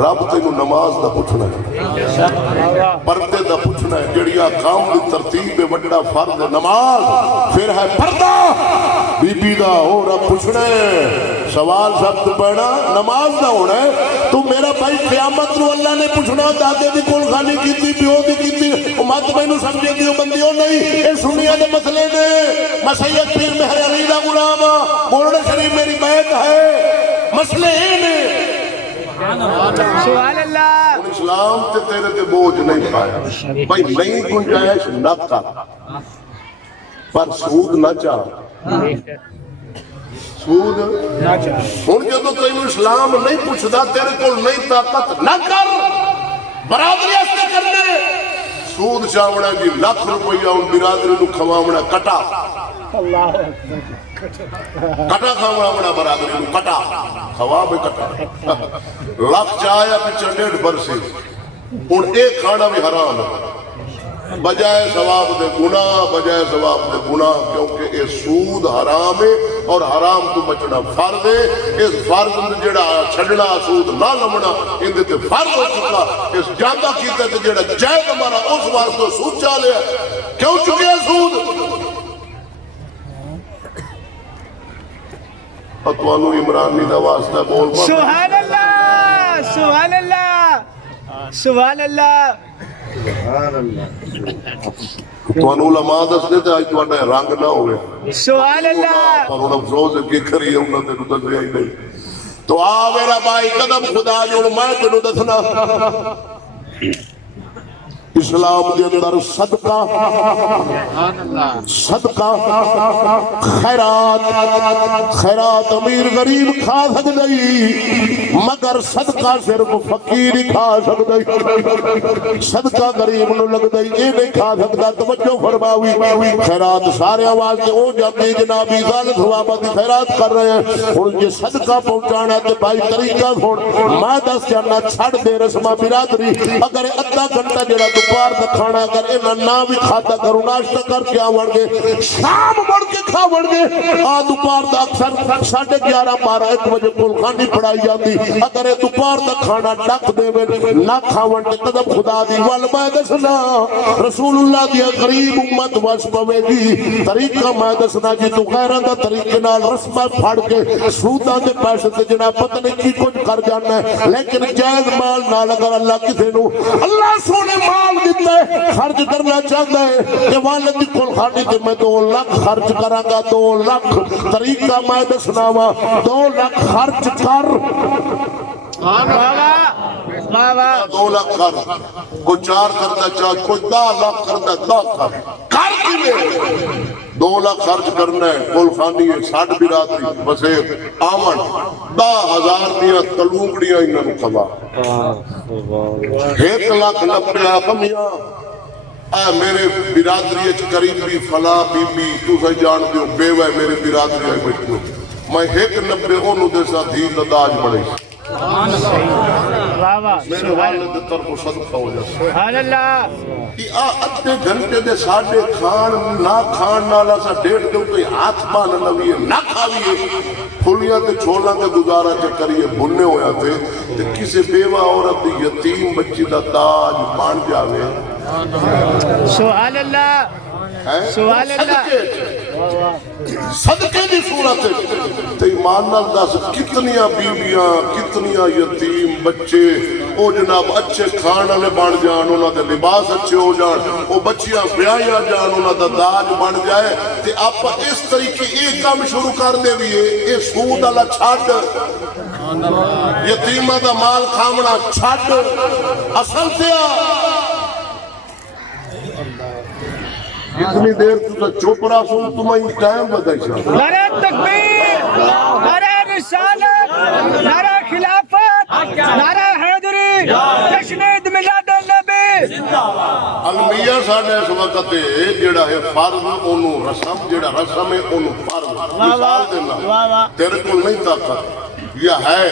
رب تینو نماز دا پوچھنا ہے پردے دا پوچھنا ہے جڑی کام دی ترتیب وڈا فرض نماز پھر ہے پردہ بی بی دا ہو رب پوچھنا ہے سوال سخت پڑھنا نماز دا ہونا ہے تو میرا بھائی قیامت نو اللہ نے پوچھنا دادے دی کول خانی کیتی پیو دی کیتی مت مینوں سمجھے دیو بندیوں نہیں اے سنیا دے مسئلے نے میں سید پیر مہر علی دا غلام ہاں بولنے شریف میری بیعت ہے مسئلے نے سبحان اللہ اسلام تے تیرے تے بوجھ نہیں پایا بھائی نہیں گنجائش نہ کر پر سود نہ چاہ سود ہن جدوں تینوں اسلام نہیں پوچھدا تیرے کول نہیں طاقت نہ کر برادری واسطے کرنے سود چاونا جی لاکھ روپیہ ان برادری نو کھواونا کٹا اللہ کٹا کھواونا برادری نو کٹا کھوا بھی کٹا لاکھ چاہیا پیچھے 1.5 برسی ان ایک کھانا بھی حرام ہے بجائے ثواب دے گناہ بجائے ثواب دے گناہ کیونکہ یہ سود حرام ہے اور حرام تو بچنا فرض ہے اس فرض میں جڑا چھڑنا سود نہ لمنا اندے تے فرض ہو چکا اس جاندہ کیتے تے جڑا جائد ہمارا اس واسطے سود چالے کیوں چکے ہیں سود اتوانو عمرانی دا واسطہ بول پا سبحان اللہ سبحان اللہ سبحان اللہ اتوانو علماء دستے تھے آج توانہ رنگ نہ ہوئے سبحان اللہ پر انہوں افسوس ہے کہ کری ہے انہوں نے دس رہی نہیں تو آ میرا بھائی قدم خدا جو میں تنہوں دسنا اسلام کے اندر صدقہ خیرات امیر غریب کھا سکتے مگر صدقہ صرف فقیر ہی کھا سکتے صدقہ غریب نو لگتا یہ نہیں کھا سکتا توجہ فرماوی خیرات سارے آواز کے ہو جاتے جناب عزال ثوابہ کی خیرات کر رہے ہیں اور یہ صدقہ پہنچانا تے بھائی طریقہ تھوڑ میں دس جانا چھڑ دے رسمہ برادری اگر ادھا گھنٹہ جڑا دوپہر دا کھانا اگر انہاں نہ بھی کھاتا کرو ناشتہ کر کے آوڑ گے شام بڑھ کے کھاوڑ گے دوپہر دا اکثر 11:30 12 1 بجے کلخانی پڑھائی جاتی اگر دوپہر دا کھانا ڈک دے میں نہ کھاوڑ کے قدم خدا دی وال میں دسنا رسول اللہ دی غریب امت وس پوے گی طریقہ میں دسنا جی تو غیرہ دا طریقے نال رسمہ پھاڑ کے سودہ دے پیسے سے جناب پتہ نہیں کی کچھ کر جانا ہے لیکن جائز مال نال اگر اللہ کسی نو اللہ سونے مال دیتا ہے خرچ کرنا چاہتا ہے کہ والد کل خانی تے میں 2 لاکھ خرچ کراں گا 2 لاکھ طریقہ میں دسنا وا 2 لاکھ خرچ کر 2 لاکھ کر کوئی 4 کرنا چاہ کوئی 10 لاکھ کرنا 10 کر کی میں 2 لاکھ خرچ کرنا ہے کل خانی ہے 60 برادری بسیر آمن 10,000 دیا تلونگڑیاں انہوں نے کھوا 1,90,000 آخمیاں اے میرے برادری قریب بھی فلا بی بی تو سے جان دیو بیوہ میرے برادری آئی بچو میں 1,90,000 انہوں دے ساتھ ہی نداج بڑھے میرے والد طرف صدقہ ہو جاتا سبحان اللہ کہ ادھے گھنٹے دے ساڑھے کھان نہ کھان نالا سا 1.5 دے تو ہاتھ بان لویے نہ کھاویے پھولیاں تے چھولاں تے گزارا چکریے بھنے ہویا تھے تے کسی بیوہ عورت دی یتیم بچی دا تاج بان جاوے سبحان اللہ سبحان اللہ صدقے دی صورت ہے تے ایمان نال دس کتنیاں بیویاں کتنیاں یتیم بچے او جناب اچھے کھان والے بن جان انہاں دے لباس اچھے ہو جان او بچیاں بیاہیاں جان انہاں دا داج بن جائے تے آپ اس طریقے ایک کام شروع کر دے بھی اے سود والا چھڈ یتیماں دا مال کھاونا چھڈ اصل تے اتنی دیر تو چپ رہا سن تمہیں ٹائم بدائی چاہتا نعرہ تکبیر نعرہ رسالت نعرہ خلافت نعرہ حیدری جشن عید میلاد النبی المیہ ساڑھے اس وقت جڑا ہے فرض انہوں رسم جڑا رسم ہے انہوں فرض مثال دینا تیرے کو نہیں طاقت یا ہے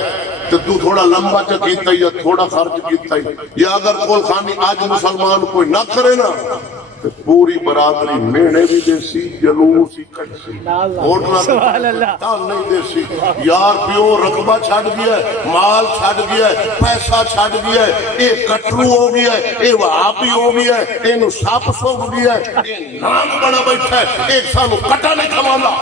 تو تو تھوڑا لمبا چکیتا ہے یا تھوڑا خرچ کیتا ہے یا اگر کول خانی آج مسلمان کوئی نہ کرے نا پوری برادری مینے بھی دیسی جلوسی کٹسی سبحان اللہ تال نہیں دیسی یار پیو رقبہ چھاڑ گیا ہے مال چھاڑ گیا ہے پیسہ چھاڑ گیا ہے ایک کٹرو ہو گیا ہے ایک وہابی ہو گیا ہے ایک ساپ سوگ گیا ہے ایک نام بڑا بیٹھا ہے ایک سانو کٹا نہیں کھوانا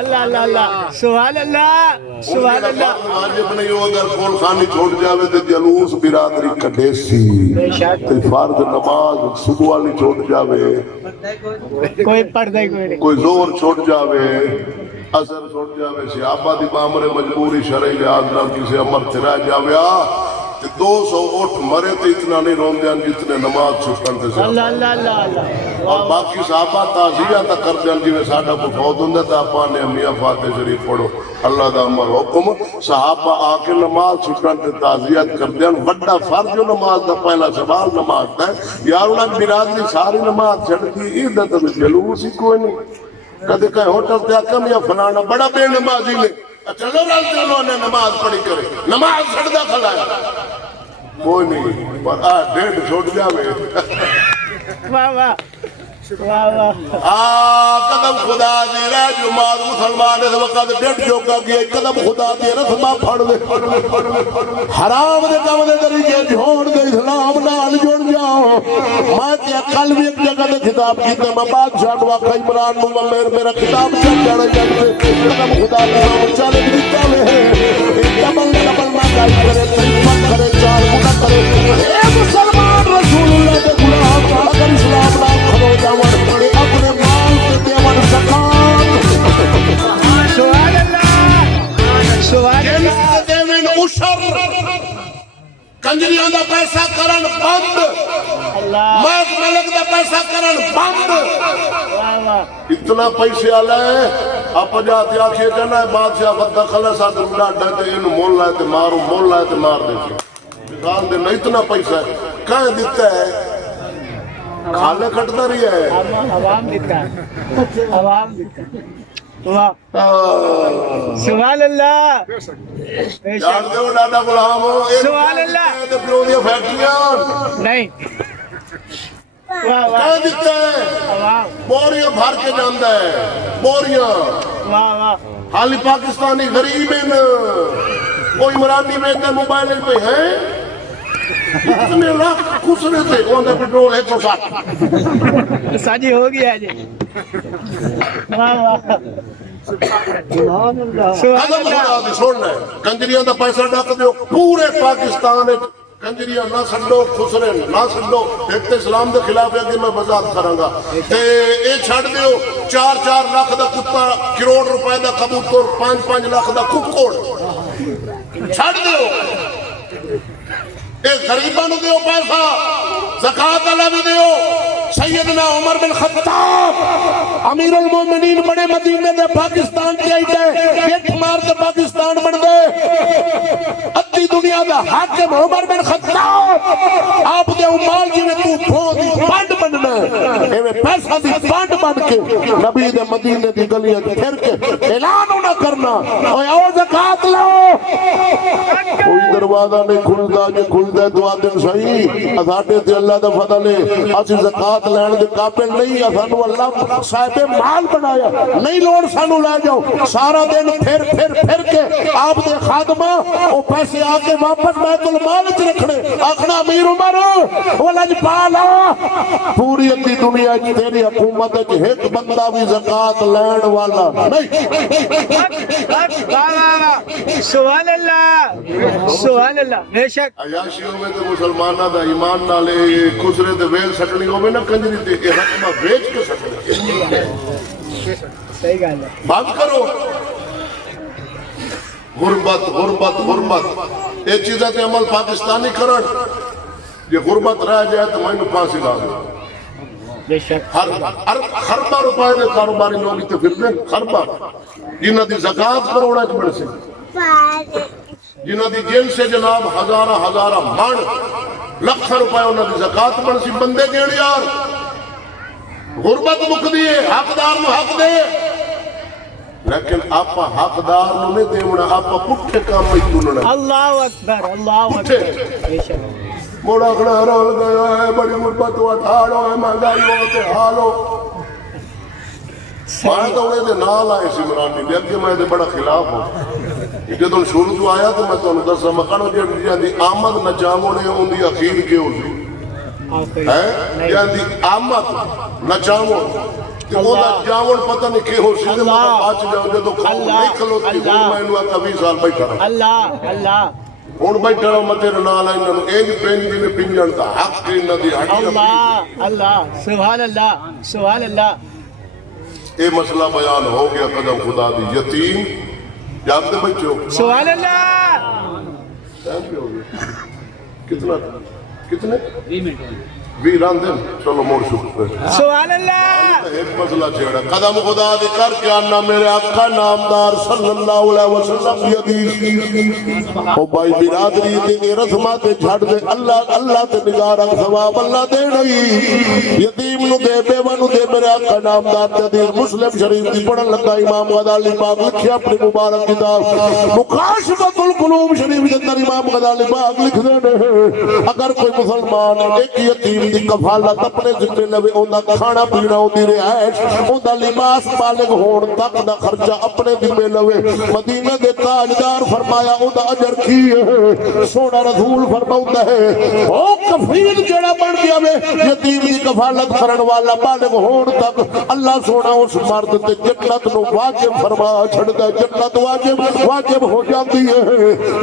اللہ اللہ اللہ سبحان اللہ سبحان اللہ واجب نہیں ہو اگر کول خانی چھوڑ جاوے تو جلوس برادری کٹے سی فرض نماز صبح والی چھوڑ جاوے کوئی پردہ کوئی نہیں کوئی زور چھوڑ جاوے اثر چھوڑ جاوے سیابہ دی بامر مجبوری شرعی لحاظ نہ کسی امر ترہ جاوے تے 200 اٹھ مرے تے اتنا نہیں روندے ہیں جتنے نماز چھٹن تے زیادہ. اللہ اللہ اللہ اللہ. اور باقی صحابہ تعزیہ تک کر دیں جی میں ساڈا کو فوت ہوندا تے آپاں نے میاں فاتح شریف پڑھو اللہ دا امر حکم. صحابہ آ کے نماز چھٹن تے تعزیت کر دیں. بڑا فرض جو نماز دا پہلا سوال نماز دا ہے. یار انہاں برادری ساری نماز چھڑ دی عید تے جلوس ہی کوئی نہیں. کدے کہ ہوٹل تے آکم یا فلانا بڑا بے نمازی نے چلو رل چلو نے نماز پڑھی کرے نماز چھڑدا کھلا ہے کوئی نہیں. پر آ ڈیڑھ چھوٹ جاوے واہ واہ واہ واہ. قدم خدا دی رہ جو مار مسلمان اس وقت ڈیڑھ جوگا گیا قدم خدا دی رسمہ پڑھ دے حرام دے کم دے طریقے جھوڑ دے اسلام نال جڑ جاؤ. میں تے کل بھی ایک جگہ دے خطاب کیتے میں بادشاہ نو آکھا عمران نو میرا خطاب چل جانا چاہیے قدم خدا دی چل دیتا ہے ڈبل ڈبل نہ گائی کرے تریفت کرے چار گنا کرے اے مسلمان رسول اللہ دے غلام اگر اسلام نال کھلو جاون اپنے مال تے دیون زکات سبحان اللہ سبحان اللہ. دیون عشر کنجریاں دا پیسہ کرن بند اللہ ماس ملک دا پیسہ کرن بند. واہ واہ. اتنا پیسے آلہ ہے آپ جاتے آکھے کہنا ہے بادشاہ بدہ خلہ ساتھ رڑا ڈھتے انہوں مول لائے تے مارو مول لائے تے مار دے نکال دے. نہیں اتنا پیسہ ہے کہیں دیتا ہے کھالے کھٹتا رہی ہے عوام دیتا ہے عوام دیتا ہے. واہ سبحان اللہ. جانتے ہو ڈاڈا غلام ہو سبحان اللہ. تے پیو دی فیکٹریاں نہیں واہ واہ. کہیں دیتا ہے عوام بوریاں بھر کے جاندہ ہے بوریاں. واہ واہ. حالی پاکستانی غریب ہیں کوئی عمرانی بیٹے موبائل پہ ہیں اتنے لاکھ خسرے تھے کون دے پیٹرول 160 ساجی ہو گیا جی. واہ واہ سبحان اللہ سبحان قدم خدا اللہ. دی سن لے کنجریاں دا پیسہ ڈک دیو پورے پاکستان کنجریاں نہ سڈو خسرے نہ سڈو ایک تے اسلام دے خلاف ہے کہ میں وضاحت کراں گا تے اے چھڑ دیو 4-4 لاکھ دا کتا کروڑ روپے دا کبوتر 5-5 لاکھ دا ککڑ چھڑ دیو. اے غریباں نو دیو پیسہ زکات والا بھی دیو. سیدنا عمر بن خطاب امیر المومنین بڑے مدینے دے پاکستان کے آئی گئے پیٹ مار کے پاکستان بن گئے. ادھی دنیا دا حاکم عمر بن خطاب آپ دے امال جی نے تو پھو دی پانڈ بننا ایویں پیسہ دی پانڈ بن کے نبی دے مدینے دی گلیاں پھر کے اعلان نہ کرنا اوے آؤ زکات لاؤ. کوئی دروازہ نہیں کھلدا جے کھلدا دعا دن صحیح ساڈے تے اللہ دا فضل ہے اسی زکات لین دے قابل نہیں. سانو اللہ صاحب مال بنایا نہیں لوڑ سانو لے جاؤ سارا دن پھر کے آپ دے خادمہ وہ پیسے آ کے واپس بیت المال وچ رکھنے آکھنا امیر عمر وہ لجپالا پوری ادھی دنیا وچ تیری حکومت وچ ایک بندہ بھی زکات لین والا نہیں. سبحان اللہ سبحان اللہ. بے شک عیاشی ہوئے تو مسلمانہ دا ایمان نالے خسرے دے ویل سٹنی ہوئے نا کنجری دے یہ حکمہ بیچ کے سٹنی صحیح گل ہے. بات کرو غربت غربت غربت یہ چیزیں تے عمل پاکستانی کرن یہ غربت رہ جائے تو میں نے پھانسی لا دوں. بے شک خربہ روپے دے کاروباری لوگ تے پھر دیں خربہ جنہ دی زکات کروڑا چ بڑھ سے جنہ دی جیل سے جناب ہزارہ من لکھ روپے انہوں دی زکات بڑھ سی بندے گیڑ یار. غربت مک دیئے حقدار نو حق دے لیکن آپا حقدار نو نہیں دیونا آپا پٹھے کام میں دوننا. اللہ اکبر اللہ اکبر. بے شک موڑا کھڑا رول گیا ہے بڑی غربت ہوا ٹھاڑو ہے مہنگائی ہوتے حالو. میں تو انہیں دے نال آئے سی مرانی لے کہ میں دے بڑا خلاف ہوں جدوں شروع تو آیا تو میں تو انہوں دسا مکانو جی آمد نہ جامو نے ان دی اخیر کے ہو سی دی آمد نہ جامو وہ نہ جاون پتہ نہیں کہ ہو سی دے مطلب باچ جاؤ جدو کھاؤں نہیں کھلوتی ہوں میں انہوں آتا 20 سال بیٹھا رہا. اللہ اللہ ہوں بیٹھا رہا میں تیرے نال آئی انہوں ایک پینجی میں پنجن دا حق کے انہوں دی حقی اللہ اللہ سبحان اللہ سبحان اللہ. اے مسئلہ بیان ہو گیا قدم خدا دی یتیم جانتے بچوں سبحان اللہ. ٹائم پہ ہو گیا کتنا کتنے 20 راندے چلو موڑ شکر سبحان اللہ ایک مسئلہ چھیڑا قدم خدا دے کر کے آنا میرے آقا نامدار صلی اللہ علیہ وسلم کی حدیث او بھائی برادری تے رسمات چھڑ دے اللہ تے نگاہ رکھ ثواب اللہ دے نہیں یتیم نو دے بیوہ نو دے میرے آقا نامدار تے حدیث مسلم شریف دی پڑھن لگا امام غزالی پاک لکھے اپنی مبارک کتاب مکاشفۃ القلوب شریف کے اندر امام غزالی پاک لکھ دے اگر کوئی مسلمان ایک یتیم دی کفالت اپنے ذمہ لوے اوندا کھانا پینا اودی رہائش اوندا لباس بالغ ہون تک دا خرچہ اپنے ذمہ لوے مدینہ دے تاجدار فرمایا اوندا اجر کی ہے سونا رسول فرماوندا ہے او کفیل جڑا بن گیا وے یتیم دی کفالت کرن والا بالغ ہون تک اللہ سونا اس مرد تے جنت نو واجب فرما چھڑدا جنت واجب ہو جاتی ہے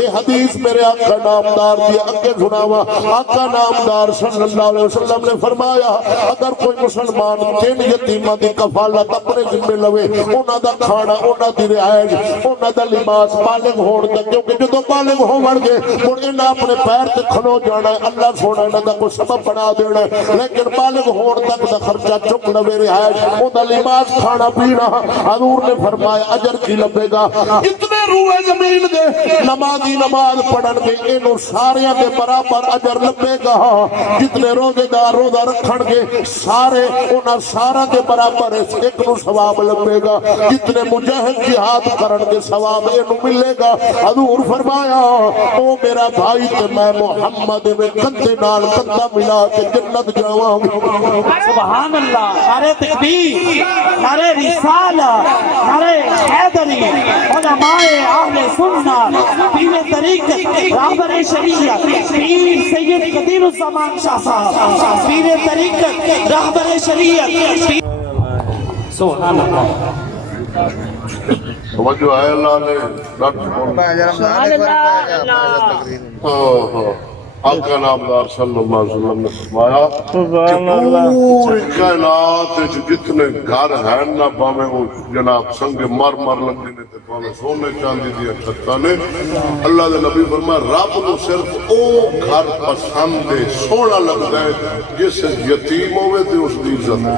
یہ حدیث میرے آقا نامدار دی اگے سناوا آقا نامدار صلی اللہ علیہ وسلم نے فرمایا اگر کوئی مسلمان 3 یتیماں دی کفالت اپنے ذمہ لوے انہاں دا کھانا انہاں دی رہائش انہاں دا لباس بالغ ہون تک کیونکہ جدوں بالغ ہون گے ہن انہاں اپنے پیر تے کھلو جانا ہے اللہ سونا انہاں دا کوئی سبب بنا دینا ہے لیکن بالغ ہون تک دا خرچہ چک لوے رہائش اوندا لباس کھانا پینا حضور نے فرمایا اجر کی لبے گا اتنے روئے زمین دے نمازی نماز پڑھن گے اینو ساریاں دے برابر اجر لبے گا جتنے روزے دار روزہ رکھن گے سارے انہاں سارا دے برابر ایک نو ثواب لبے گا جتنے مجاہد جہاد کرن گے ثواب اینو ملے گا حضور فرمایا او میرا بھائی تے میں محمد میں کندے نال کندہ ملا کے جنت جاواں سبحان اللہ نعرہ تکبیر نعرہ رسالہ نعرہ حیدری علماء اہل سنت پیر طریقت رہبر شریعت پیر سید قدیر الزمان شاہ صاحب پیر طریقت رہبر شریعت سبحان اللہ توجہ ہے اللہ نے سبحان اللہ آقا نامدار صلی اللہ علیہ وسلم نے فرمایا کہ پوری کائنات جتنے گھر ہیں نہ باویں وہ جناب سنگ مرمر لگے نے تے باویں سونے چاندی دی چھتاں نے اللہ دے نبی فرمایا رب نو صرف او گھر پسند ہے سونا لگدا ہے جس یتیم ہوے تے اس دی عزت ہے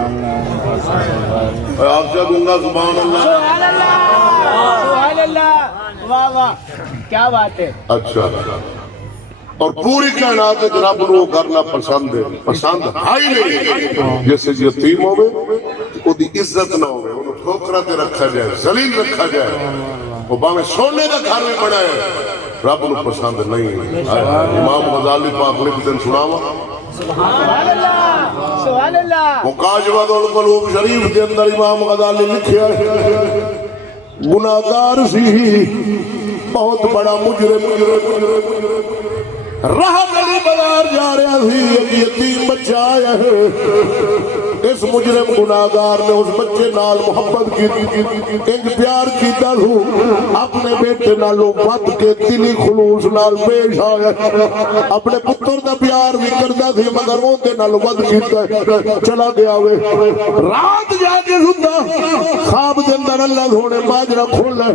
آپ جب گا سبحان اللہ سبحان اللہ سبحان اللہ واہ واہ کیا بات ہے اچھا اور پوری کائنات رب نو کرنا پسند ہے پسند ہائی نہیں جیسے یتیم ہوئے او دی عزت نہ ہوئے انہوں ٹھوکرا تے رکھا جائے ذلیل رکھا جائے وہ باویں سونے دا گھر میں بنا ہے رب نو پسند نہیں امام غزالی پاک لکھ دن سناوا سبحان اللہ سبحان اللہ مکاشفۃ القلوب شریف دے اندر امام غزالی لکھیا ہے گناہگار سی بہت بڑا مجرم راہ گلی بازار جا رہا سی ایک یتیم بچہ آیا ہے اس مجرم گناہگار نے اس بچے نال محبت کی ایک پیار کیتا ہو اپنے بیٹے نالوں ود کے دلی خلوص نال پیش آیا اپنے پتر دا پیار بھی کردا سی مگر وہ دے نال ود کیتا چلا گیا وے رات جا کے سندا خواب دے اندر اللہ سونے ماجرا کھولا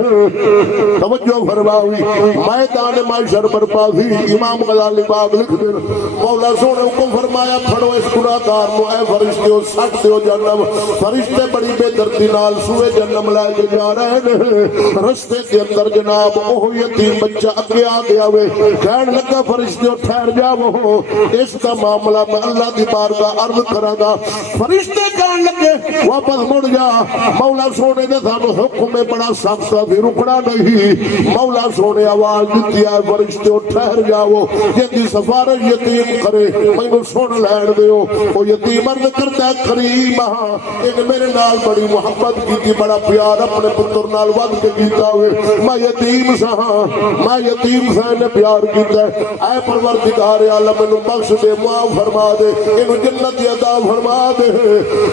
توجہ فرماوی میدان محشر پر پاسی امام غزالی پاک لکھ دے مولا سونے کو فرمایا پھڑو اس گناہگار نو اے فرشتو سٹ دیو جنم فرشتے بڑی بے دردی نال سوئے جنم لے کے جا رہے ہیں رستے کے اندر جناب اوہ یتیم بچہ اگے آ گیا وے کہنے لگا فرشتے ٹھہر جاؤ اس کا معاملہ میں اللہ دی بارگاہ عرض کراں گا فرشتے کہنے لگے واپس مڑ جا مولا سونے نے سانو حکم میں بڑا سخت سی رکنا نہیں مولا سونے آواز دیتی ہے فرشتے ٹھہر جاؤ جی سفارش یتیم کرے مینوں سن لین دیو وہ یتیم عرض کرتا ہے کریم ہاں ایک میرے نال بڑی محبت کی تھی بڑا پیار اپنے پتر نال ود کے کیتا ہوئے میں یتیم سا ہاں میں یتیم سا نے پیار کیتا ہے اے پروردگار عالم انہوں بخش دے معاف فرما دے انہوں جنت عطا فرما دے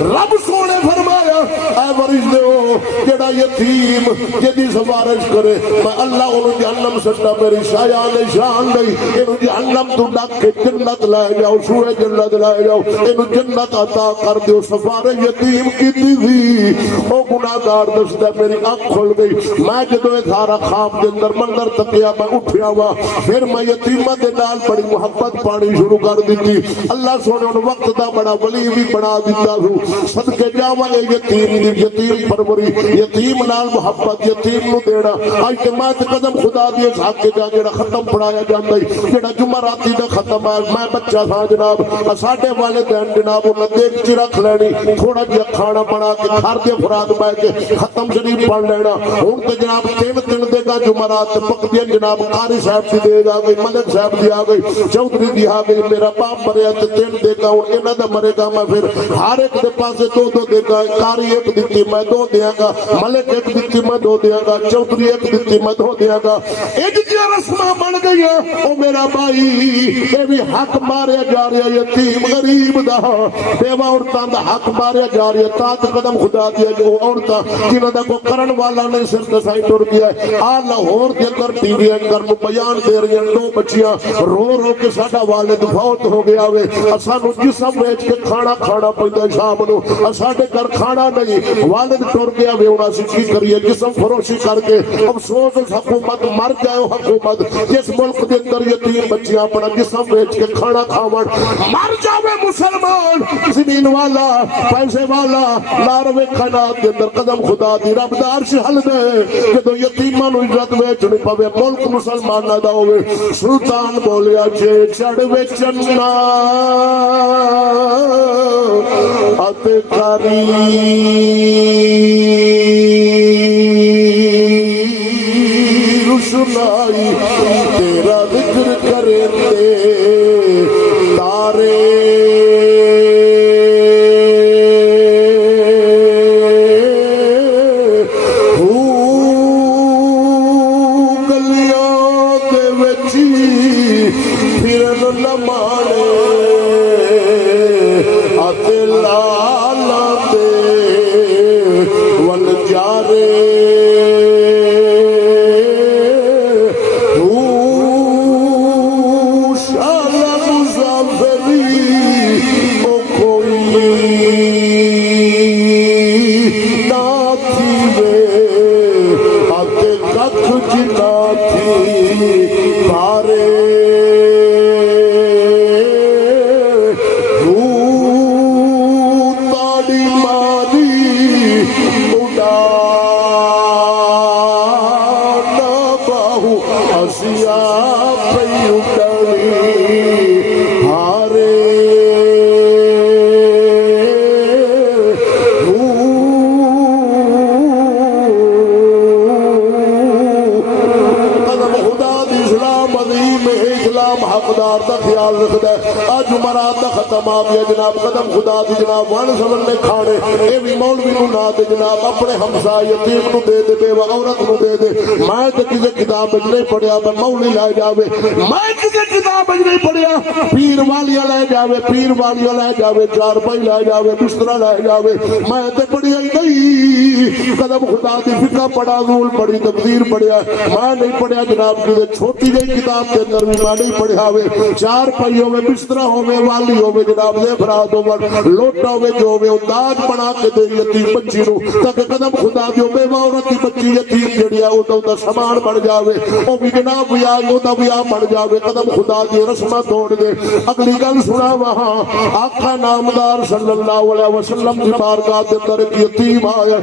رب سونے فرمایا اے ورش دے ہو جڑا یتیم جدی سفارش کرے میں اللہ انہوں جہنم سٹا میری شایان شان نہیں انہوں جہنم تو ڈک کے جنت لے جاؤ سوئے جنت لے جاؤ اینو جنت عطا کر دیو سفارے یتیم کی تھی او گناہگار دستا میری آنکھ کھل گئی میں جدو سارا خواب دے اندر منظر تکیا میں اٹھیا ہوا پھر میں یتیمہ دے نال بڑی محبت پانی شروع کر دیتی اللہ سونے ان وقت دا بڑا ولی بھی بنا دیتا ہوں صدقے جاواں یتیم پروری یتیم نال محبت یتیم نو دینا آج تے میں قدم خدا دیے صاحب کے جا جڑا ختم پڑھایا جاندا ہے جڑا جمعراتی دا ختم ہے میں بچہ تھا جناب ساڈے والدین جناب انہاں دیکھ چ رکھ لینی تھوڑا جہا کھانا بنا کے گھر دے افراد بیٹھ کے ختم شریف پڑھ لینا ہن تے جناب تین دے گا جمعرات پکدیاں جناب قاری صاحب دی دے گا گئی ملک صاحب دی آ گئی چودھری دی آ گئی میرا باپ مریا تے تین دے گا ہن انہاں دا مرے گا میں پھر ہر ایک دے پاسے دو دے گا قاری ایک دتی میں دو دیاں گا ملک ایک دتی میں دو دیاں گا چودھری ایک دتی میں دو دیاں گا ایک جیاں رسماں بن گئی او میرا بھائی اے بھی حق ماریا جا رہا یتیم غریب دا بیوہ عورتاں دا حق ماریا جا رہا تاج قدم خدا دیا جو عورتاں جنہاں دا کو کرن والا نے سر دسائی ٹر گیا ہے آ لاہور دے اندر ٹی وی اندر نو بیان دے رہی ہیں دو بچیاں رو رو کے ساڈا والد فوت ہو گیا وے اسانو جسم ویچ کے کھانا کھانا پیندا شام نو ساڈے گھر کھانا نہیں والد ٹر گیا وے انہاں سی کی کریے جسم فروشی کر کے افسوس حکومت مر جائے حکومت جس ملک دے اندر یتیم بچیاں اپنا جسم ویچ کے کھانا کھاون مر جاوے مسلمان زمین والا پیسے والا لاروے خانات دے اندر قدم خدا دی رب دا عرش حل دے جدو یتیماں نو عزت ویچنی پوے ملک مسلمان نہ دا ہوئے سلطان بولیا جے چڑھ ویچنا ات کری رسنائی تیرا ذکر کریں دے تارے جناب قدم خدا دی جناب وان سمن نے کھانے اے بھی مولوی نو نہ دے جناب اپنے ہمسا یتیم نو دے دے بیوہ عورت نو دے دے میں تے کسے کتاب وچ نہیں پڑھیا میں مولوی لے جاوے میں کسے کتاب وچ نہیں پڑھیا پیر والیاں لے جاوے پیر والیاں لے جاوے چار پائی لے جاوے بستر لے جاوے میں تے پڑھیا ہی نہیں قدم خدا دی فقہ پڑھا نول پڑھی تفسیر پڑھیا میں نہیں پڑھیا جناب کسے چھوٹی جئی کتاب کے اندر بھی میں نہیں پڑھیا ہوئے چار پائی ہوئے بستر ہوئے والی ہوئے جناب دے فراد ہوئے لوٹا ہوئے جو ہوئے داج بنا کے دے یتیم بچی نو تاکہ قدم خدا دیو بے عورت کی بچی یتیم جڑیا او دا سامان بن جاوے او بھی جناب ویا او دا ویا بن جاوے قدم خدا دی رسماں توڑ دے اگلی گل سنا وہاں آقا نامدار صلی اللہ علیہ وسلم دی بارگاہ دے اندر ایک یتیم آیا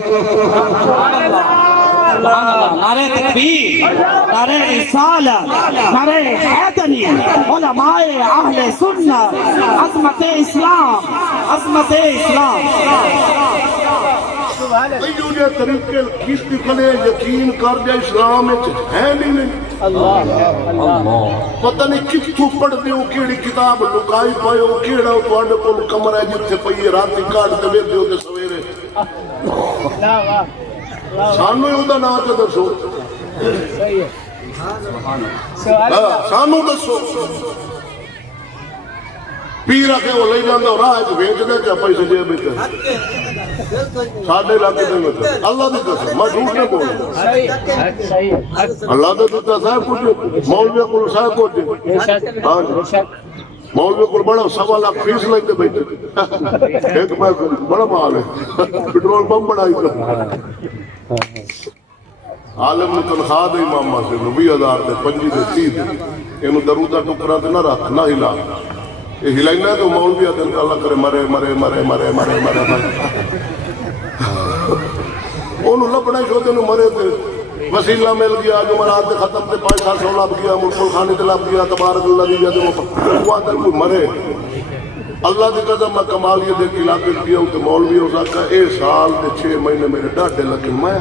نعرہ تکبیر نعرہ رسالہ نعرہ حیدری علماء اہل سنت عظمت اسلام عظمت اسلام ایو جے طریقے کسی کنے یقین کر جائے اسلام ہے نہیں پتہ نہیں کتھوں پڑھ دیو کیڑی کتاب لکائی پائے ہو کیڑا تواڈے کول کمرہ جتھے پئی راتی کاٹ تے ویکھ دیو تے سویرے سانو اوندا نام تے دسو سانو دسو پیر آ کے وہ لے جانا راہ ویچ دے کیا پیسے جیب میں ساڈے علاقے میں اللہ دی قسم میں جھوٹ نہیں بولتا اللہ نے دیتا صاحب کچھ مولوی کو صاحب کچھ ہاں مولوی کو بڑا 1.25 لاکھ فیس لیتے بیٹھے ایک میں بڑا مال ہے پٹرول پمپ بڑھائی تھا عالم نے تنخواہ دے امام سے 20,000 دے 25 دے 30 انہوں درودہ ٹکرا دے نہ رکھ نہ ہلا یہ ہلائنا ہے تو مولوی آتے ہیں اللہ کرے مرے مرے مرے مرے مرے مرے مرے انہوں لبڑے شوتے انہوں مرے تھے وسیلہ مل گیا جمعرات ختم تے 500 لب گیا ملکل خانے تے لب گیا تبارک اللہ دی جاتے وہ آتے ہیں مرے اللہ دی قدم میں کمال یہ دیکھ علاقے کیا ہوں تو مولوی ہو سکتا ہے اے سال دے 6 مہینے میرے ڈاٹے لگے میں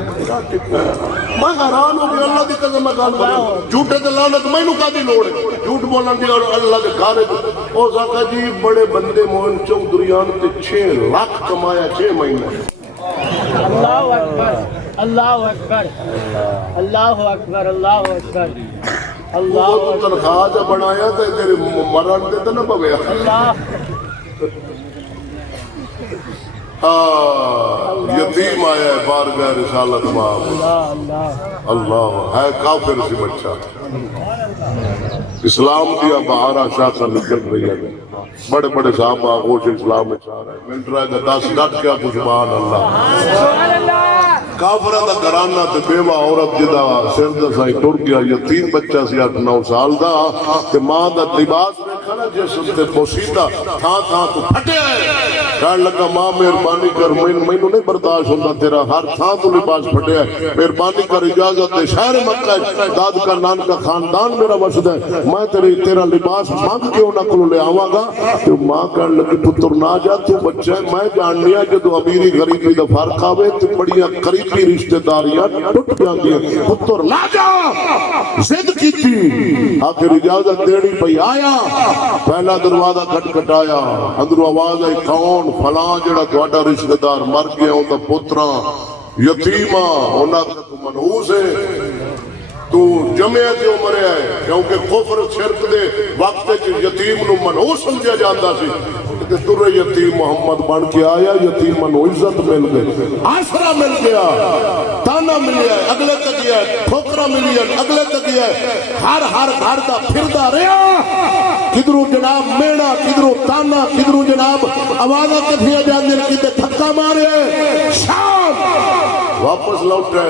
حیران ہو گیا اللہ دی قدم میں کام کریں جھوٹے تے لعنت میں نو کا دی لوڑ ہے جھوٹ بولن دی اور اللہ دے گھارے ہو سکتا جی بڑے بندے موہن چودھریان تے 6 لاکھ کمایا 6 مہینے اللہ اکبر اللہ اکبر اللہ اکبر اللہ اکبر اللہ وہ تو تنخواہ جا بنایا تھا تیرے مرن دے تو نہ پویا اللہ یتیم آیا ہے بارگاہ رسالت ماں اللہ ہے کافر سی بچہ اسلام دیا بہارا شاخہ نکل رہی ہے بڑے بڑے صحابہ آغوش اسلام میں چاہ رہے ہیں منٹ رہے گا 10 ڈٹ کیا کچھ سبحان اللہ کافرہ دا گرانہ تے بیوہ عورت جدا سردہ سائی ٹر گیا یتیم بچہ سی 8-9 سال دا کہ ماں دا لباس میں کھنا جیسے تے پوسیدہ تھا تو پھٹے کہنے لگا ماں مہربانی کر میں نہیں برداشت ہوتا تیرا ہر تھا تو لباس پھٹے ہے مہربانی کر اجازت دے شہر مکہ داد کا نان کا خاندان میرا وسد ہے میں تیرا لباس مانگ کے انہاں کو لے آواں گا تو ماں کہنے لگی پتر نہ جا تو بچہ ہے میں جان لیا جدو امیری غریبی دا فرق آوے تو بڑیاں قریبی رشتہ داریاں ٹوٹ جاندی ہیں پتر نہ جا زد کی تھی آخر اجازت دینی پئی آیا پہلا دروازہ کھٹکھٹایا اندروں آواز آئی کون فلاں جڑا تہاڈا رشتہ دار مر گیا اوندا پوتراں یتیماں انہاں دا منحوس ہے تو جمعہ جو مریا ہے کیونکہ کفر شرک دے وقت یتیم نو منحوس سمجھا جاتا سی تر یتیم محمد بن کے آیا یتیماں نو عزت مل گئی آسرا مل گیا تانا ملیا ہے اگلے تک گیا ہے ٹھوکرا ملی ہے اگلے تک گیا ہے ہر گھر دا پھردا رہا کدھروں جناب میڑا کدھروں تانا کدھروں جناب آوازاں کتھیاں جاندے کتے تھکا مارے شام واپس لوٹے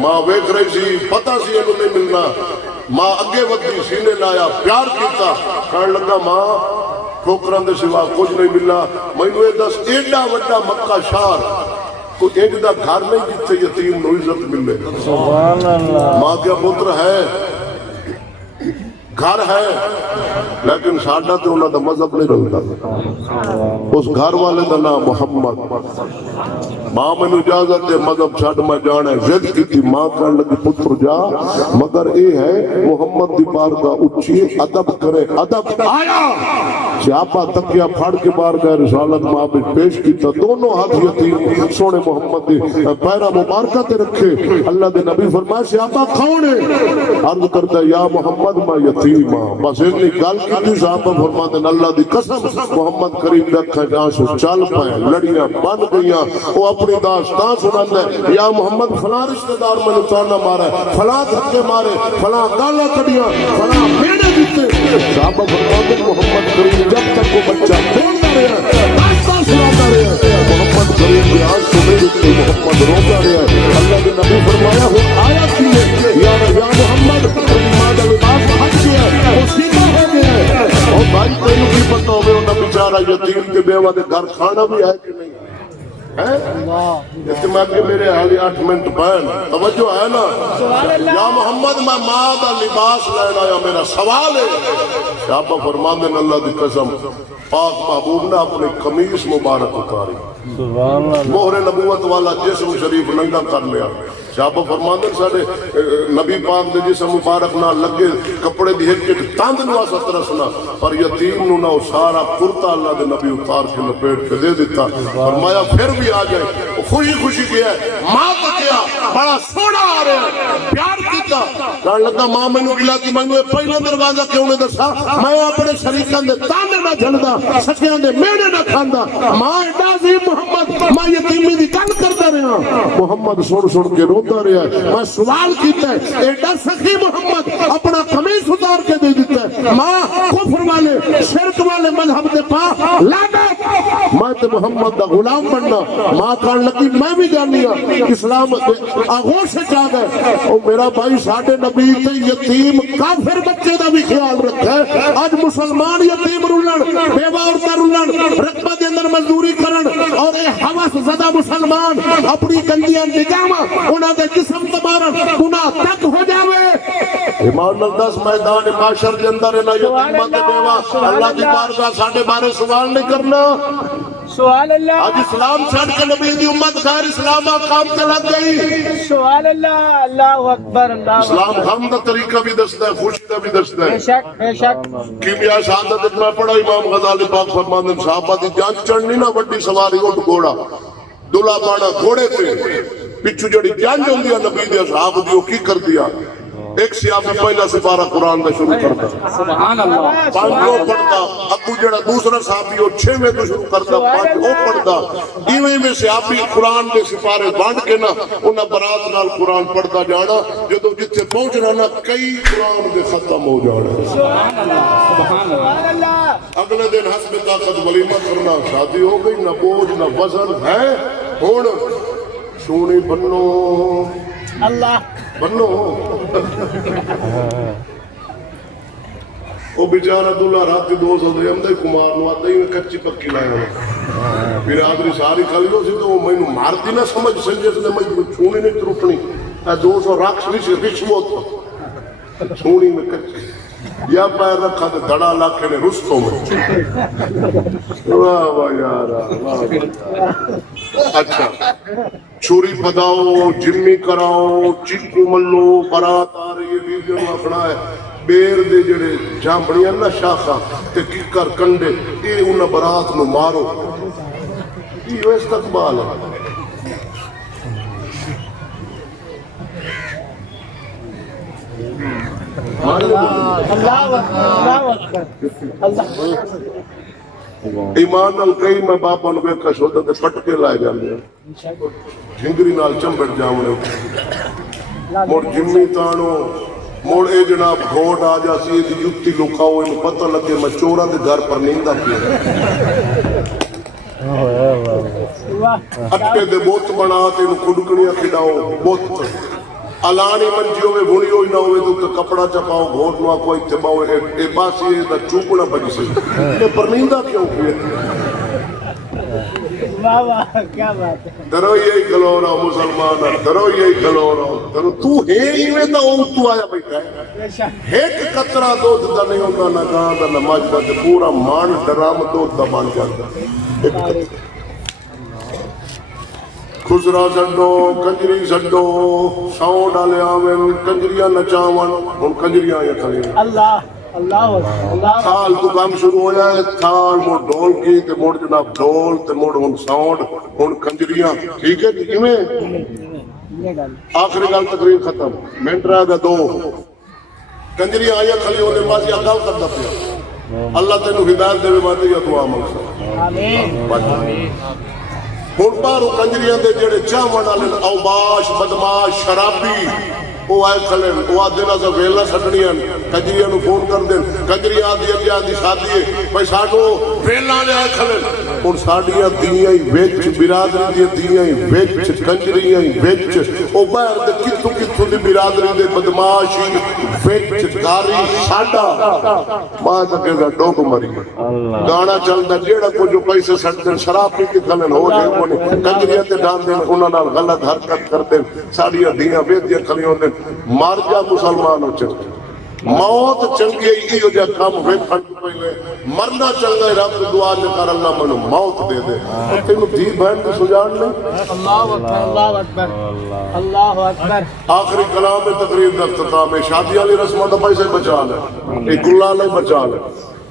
ماں ویکھ رہی سی پتہ سی انہوں نے ملنا ماں اگے ودی سینے لایا پیار کیتا کہنے لگا ماں ٹھوکران دے سوا کچھ نہیں ملا مینوں یہ دس ایڈا وڈا مکہ شہر کوئی ایک دا گھر نہیں جتھے یتیم نو عزت ملے سبحان اللہ ماں کیا پتر ہے گھر ہے لیکن ساڈا تے انہاں دا مذہب نہیں رلدا اس گھر والے دا نام محمد ماں میں اجازت دے مذہب چھڈ میں جانا ہے ضد کی تھی ماں کہنے لگی پتر جا مگر اے ہے محمد دی بارگاہ اچھی ادب کرے ادب آیا سیاپا تکیا پھڑ کے بارگاہ رسالت ماں میں پیش کیتا دونوں ہاتھ یتیم سونے محمد دی پیرا مبارکہ تے رکھے اللہ دے نبی فرمایا سیاپا کون ہے عرض کرتا ہے یا محمد میں یتیم ہاں بس اتنی گل کی صحابہ فرماتے ہیں اللہ دی قسم محمد کریم رکھا جہاں سو چل پائے لڑیاں بن گئیاں وہ اپنی داستان سناتا ہے یا محمد فلاں رشتہ دار میں نتانا مارا ہے فلاں دھکے مارے فلاں گالا کڑیاں فلاں میڑے دیتے صحابہ فرماتے ہیں محمد کریم جب تک وہ بچہ بولتا رہا داستان سناتا رہا محمد کریم کی آج سنے دیتے محمد روتا رہا اللہ کے نبی فرمایا ہو آیا کیے یا محمد مادہ لباس حق کیا وہ سیدھا ہو گیا ہے اور بھائی تینوں کی پتہ ہوئے انہا بیچارہ یتیم کے بیوہ دے گھر کھانا بھی ہے کہ نہیں اتمام کے میرے حالی 8 منٹ بین توجہ ہے نا یا محمد میں ماں دا لباس لینا یا میرا سوال ہے صحابہ فرمان دیں اللہ دی قسم پاک محبوب نے اپنے قمیص مبارک اتاری مہر نبوت والا جسم شریف ننگا کر لیا صحابہ فرمان دیں سارے نبی پاک دے جسم مبارک نہ لگے کپڑے دی ہٹ تاند نوا سترسنا اور یتیم نو نہ سارا کرتا اللہ دے نبی اتار کے لپیٹ کے دے دیتا فرمایا پھر بھی آ جائے خوشی خوشی کیا ہے ماں کا کیا بڑا سونا آ رہا پیار کیتا کہنے لگا ماں مینوں گلاتی مینوں یہ پہلا دروازہ کیوں نہیں دسا میں اپنے شریکاں دے تانے نہ جھلدا سکیاں دے میڑے نہ کھاندا ماں ایڈا عظیم محمد میں یتیمی دی گل کردا رہا محمد سن سن کے روتا رہا میں سوال کیتا ہے ایڈا سخی محمد اپنا قمیص اتار کے دے دیتا ہے ماں کفر والے شرک والے مذہب دے پا لعنت میں تے محمد دا غلام بننا ماں کہن لگی میں بھی جانی ہوں اسلام آغوش سے چاہ گئے اور میرا بھائی ساڈے نبی تے یتیم کافر بچے دا بھی خیال رکھا ہے آج مسلمان یتیم رولن بیوہ عورتاں رولن رقبہ دے اندر مزدوری کرن اور اے حوث زدہ مسلمان اپنی گندیاں نگاہاں انہاں دے جسم تمارن گناہ تک ہو جاوے ایمان دس میدان معاشر کے اندر انہاں یتیماں تے بیوہ اللہ دی بارگاہ ساڈے بارے سوال نہیں کرنا سبحان اللہ آج اسلام چھڑ کے نبی دی امت غیر اسلام کام تے لگ گئی سبحان اللہ اللہ اکبر اللہ اسلام غم دا طریقہ بھی دستا ہے خوشی دا بھی دستا ہے بے شک کیمیا شہادت میں پڑھا امام غزالی پاک فرماندے صحابہ دی جان چڑھنی نہ وڈی سواری اٹھ گھوڑا دلہا بانا گھوڑے تے پچھو جڑی جان ہوندی ہے نبی دے اصحاب دی کی کر دیا ایک سیابی پہلا سپارہ قرآن دا شروع کرتا سبحان اللہ پانچوں پڑھتا ابو جڑا دوسرا صحابی وہ 6 میں تو شروع کرتا پانچوں پڑھتا ایویں میں صحابی قرآن دے سپارے بانٹ کے نا انہاں برات نال قرآن پڑھتا جانا جدو جتھے پہنچنا نا کئی قرآن دے ختم ہو جانا سبحان اللہ اگلے دن حسب طاقت ولیمہ کرنا شادی ہو گئی نہ بوجھ نہ وزن ہے ہن سونی بنو اللہ بنو وہ بیچارہ دلہا رات کی 200 درہم دے کمار نو آتا ہی کچی پکی لائے ہونا برادری ساری کھلی ہو سی تو وہ میں مارتی نہ سمجھ سنجے سے میں چھونی نہیں ترٹنی 200 راکس بھی رشوت چھونی میں کچی یا پیر رکھا تو دھڑا لاکھے نے رستوں میں واہ واہ یار اچھا چھوری پداؤ جمی کراؤ چیکو ملو برات آ رہی ہے بیویوں میں اپنا ہے بیر دے جڑے جامبڑیاں نہ شاخا تے ککر کنڈے اے انہاں برات نو مارو یہ استقبال ہے ایمان نال کئی میں باپا نو ویکھا شودا تے پٹ کے لائے جاندے جھنگری نال چمبڑ جاونے مڑ جمی تانو مڑ اے جناب گھوٹ آ جاسی دی جُتی لکاؤ انہوں پتہ لگے میں چوراں دے گھر پر نیندہ پیا اٹے دے بوت بنا تے انہوں کھڑکڑیاں کھڑاؤ بوت علانی منجیوں میں بھولی ہوئی نہ ہوئے تو کپڑا چپاؤ گھوٹ نوا کوئی چپاؤ اے باسی اے دا چوپنا بجی سے یہ پرنیندہ کیوں کیا واہ کیا بات ہے درو یہی کھلو رہا مسلمان درو یہی کھلو رہا درو تو ہے ہی میں تا وہ تو آیا بیٹھا ہے ایک قطرہ دودھ دا نہیں ہوتا نہ گاں دا نہ ماج دا پورا مان ڈرام دودھ دا مان جاتا ایک قطرہ خسرا سڈو کنجری سڈو ساؤں ڈالے آویں کنجریاں نچاون ہن کنجریاں آیا کھڑی اللہ اللہ اللہ تھال تو کام شروع ہو جائے تھال مڑ ڈھول کی تے مڑ جناب ڈھول تے مڑ ہن ساؤنڈ ہن کنجریاں ٹھیک ہے جی کیویں آخری گل تقریر ختم منٹ رہ گیا 2 کنجریاں آیا کھڑی ہونے پاس یا گل کردا پیا اللہ تینوں ہدایت دے واسطے یا دعا منگ آمین ہن بارو کنجریاں دے جڑے چاون والے اوباش بدماش شرابی وہ آئے کھلے وہ آدھے نہ ویلا سٹنیاں کنجریاں نو فون کر دیں کنجریاں آدھی دی شادی ہے بھائی ساڈو ویلا لے آئے کھلے ہن ساڈیاں دیاں ہی وچ برادری دی دیاں ہی وچ کنجریاں ہی وچ او باہر دے کتھوں دی برادری دے بدماش وچ گاری ساڈا ماں تے کہ ڈوک مری گانا چلدا جیڑا کچھ پیسے سٹ دین شراب پی کے کھلن ہو جائے کنجریاں تے ڈال دین انہاں نال غلط حرکت کر دین ساڈیاں دیاں ویدیاں کھڑی ہوندے مار جا مسلمان ہو چل موت چنگی ہے یہ جو کام ویکھن پہلے مرنا چنگا ہے رب دعا دے کر اللہ منو موت دے دے تینوں دی بہن دی سجان نہیں اللہ اکبر اللہ اکبر اللہ اکبر آخری کلام میں تقریر کا اختتام ہے شادی والی رسموں تو پیسے بچا لے ایک گلا نہیں بچا لے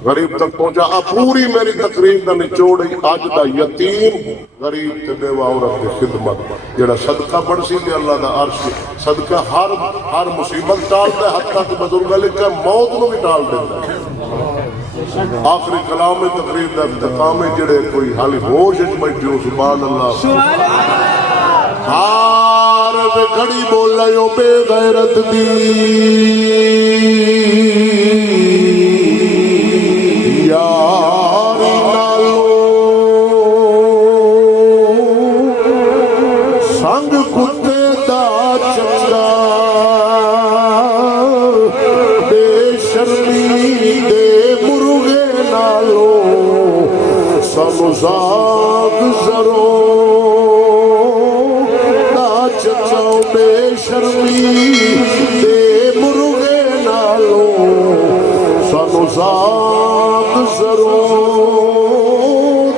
غریب تک پہنچا. پوری میری تقریر کا نچوڑ اج دا یتیم غریب تے بیوہ عورت کی خدمت جڑا صدقہ بڑھ سی تے اللہ دا عرش صدقہ ہر مصیبت ٹالتا ہے, حتیٰ کہ بزرگ لکھا موت نو بھی ٹال دیتا ہے. آخری کلام تقریر دا انتقام جڑے کوئی حالی ہوش وچ بیٹھے ہو سبحان اللہ ہار گھڑی بول رہے ہو بے غیرت دی یاری نالو سنگ کتے دا چنگا بے شرمی دے مرغے نالو سانو زاگ زرو چچاؤ بے شرمی دے مرغے نالو سانو زاگ زرو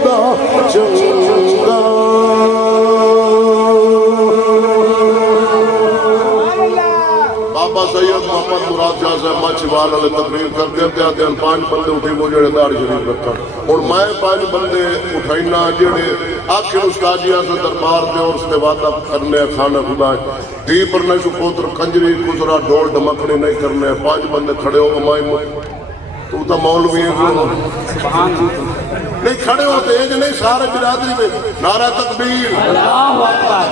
دا چنگا. بابا سید محمد مراد شاہ صاحب مچھوال والے تقریر کر دیا 5 بندے اٹھے وہ جڑے داڑھی شریف رکھا اور میں 5 بندے اٹھائینا جڑے آخر استاد جی سے دربار دے اور اس کے وعدہ کرنے کھانا خدا دی پر نہیں سو پوتر کنجری گزرا ڈول ڈمکڑی نہیں کرنے 5 بندے کھڑے ہو مائی تو تا مولوی ہیں نہیں کھڑے ہوتے ہیں نہیں سارے برادری میں نعرہ تکبیر اللہ اکبر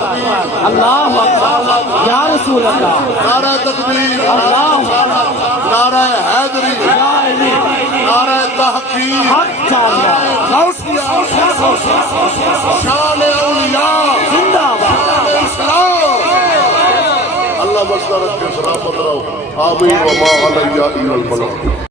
اللہ اکبر یا رسول اللہ نعرہ تکبیر اللہ نعرہ حیدری نعرہ تحقیق شان اولیاء زندہ باد اسلام. اللہ بستہ رکھے سلامت رہو آمین وما علیہ الا البلاغ.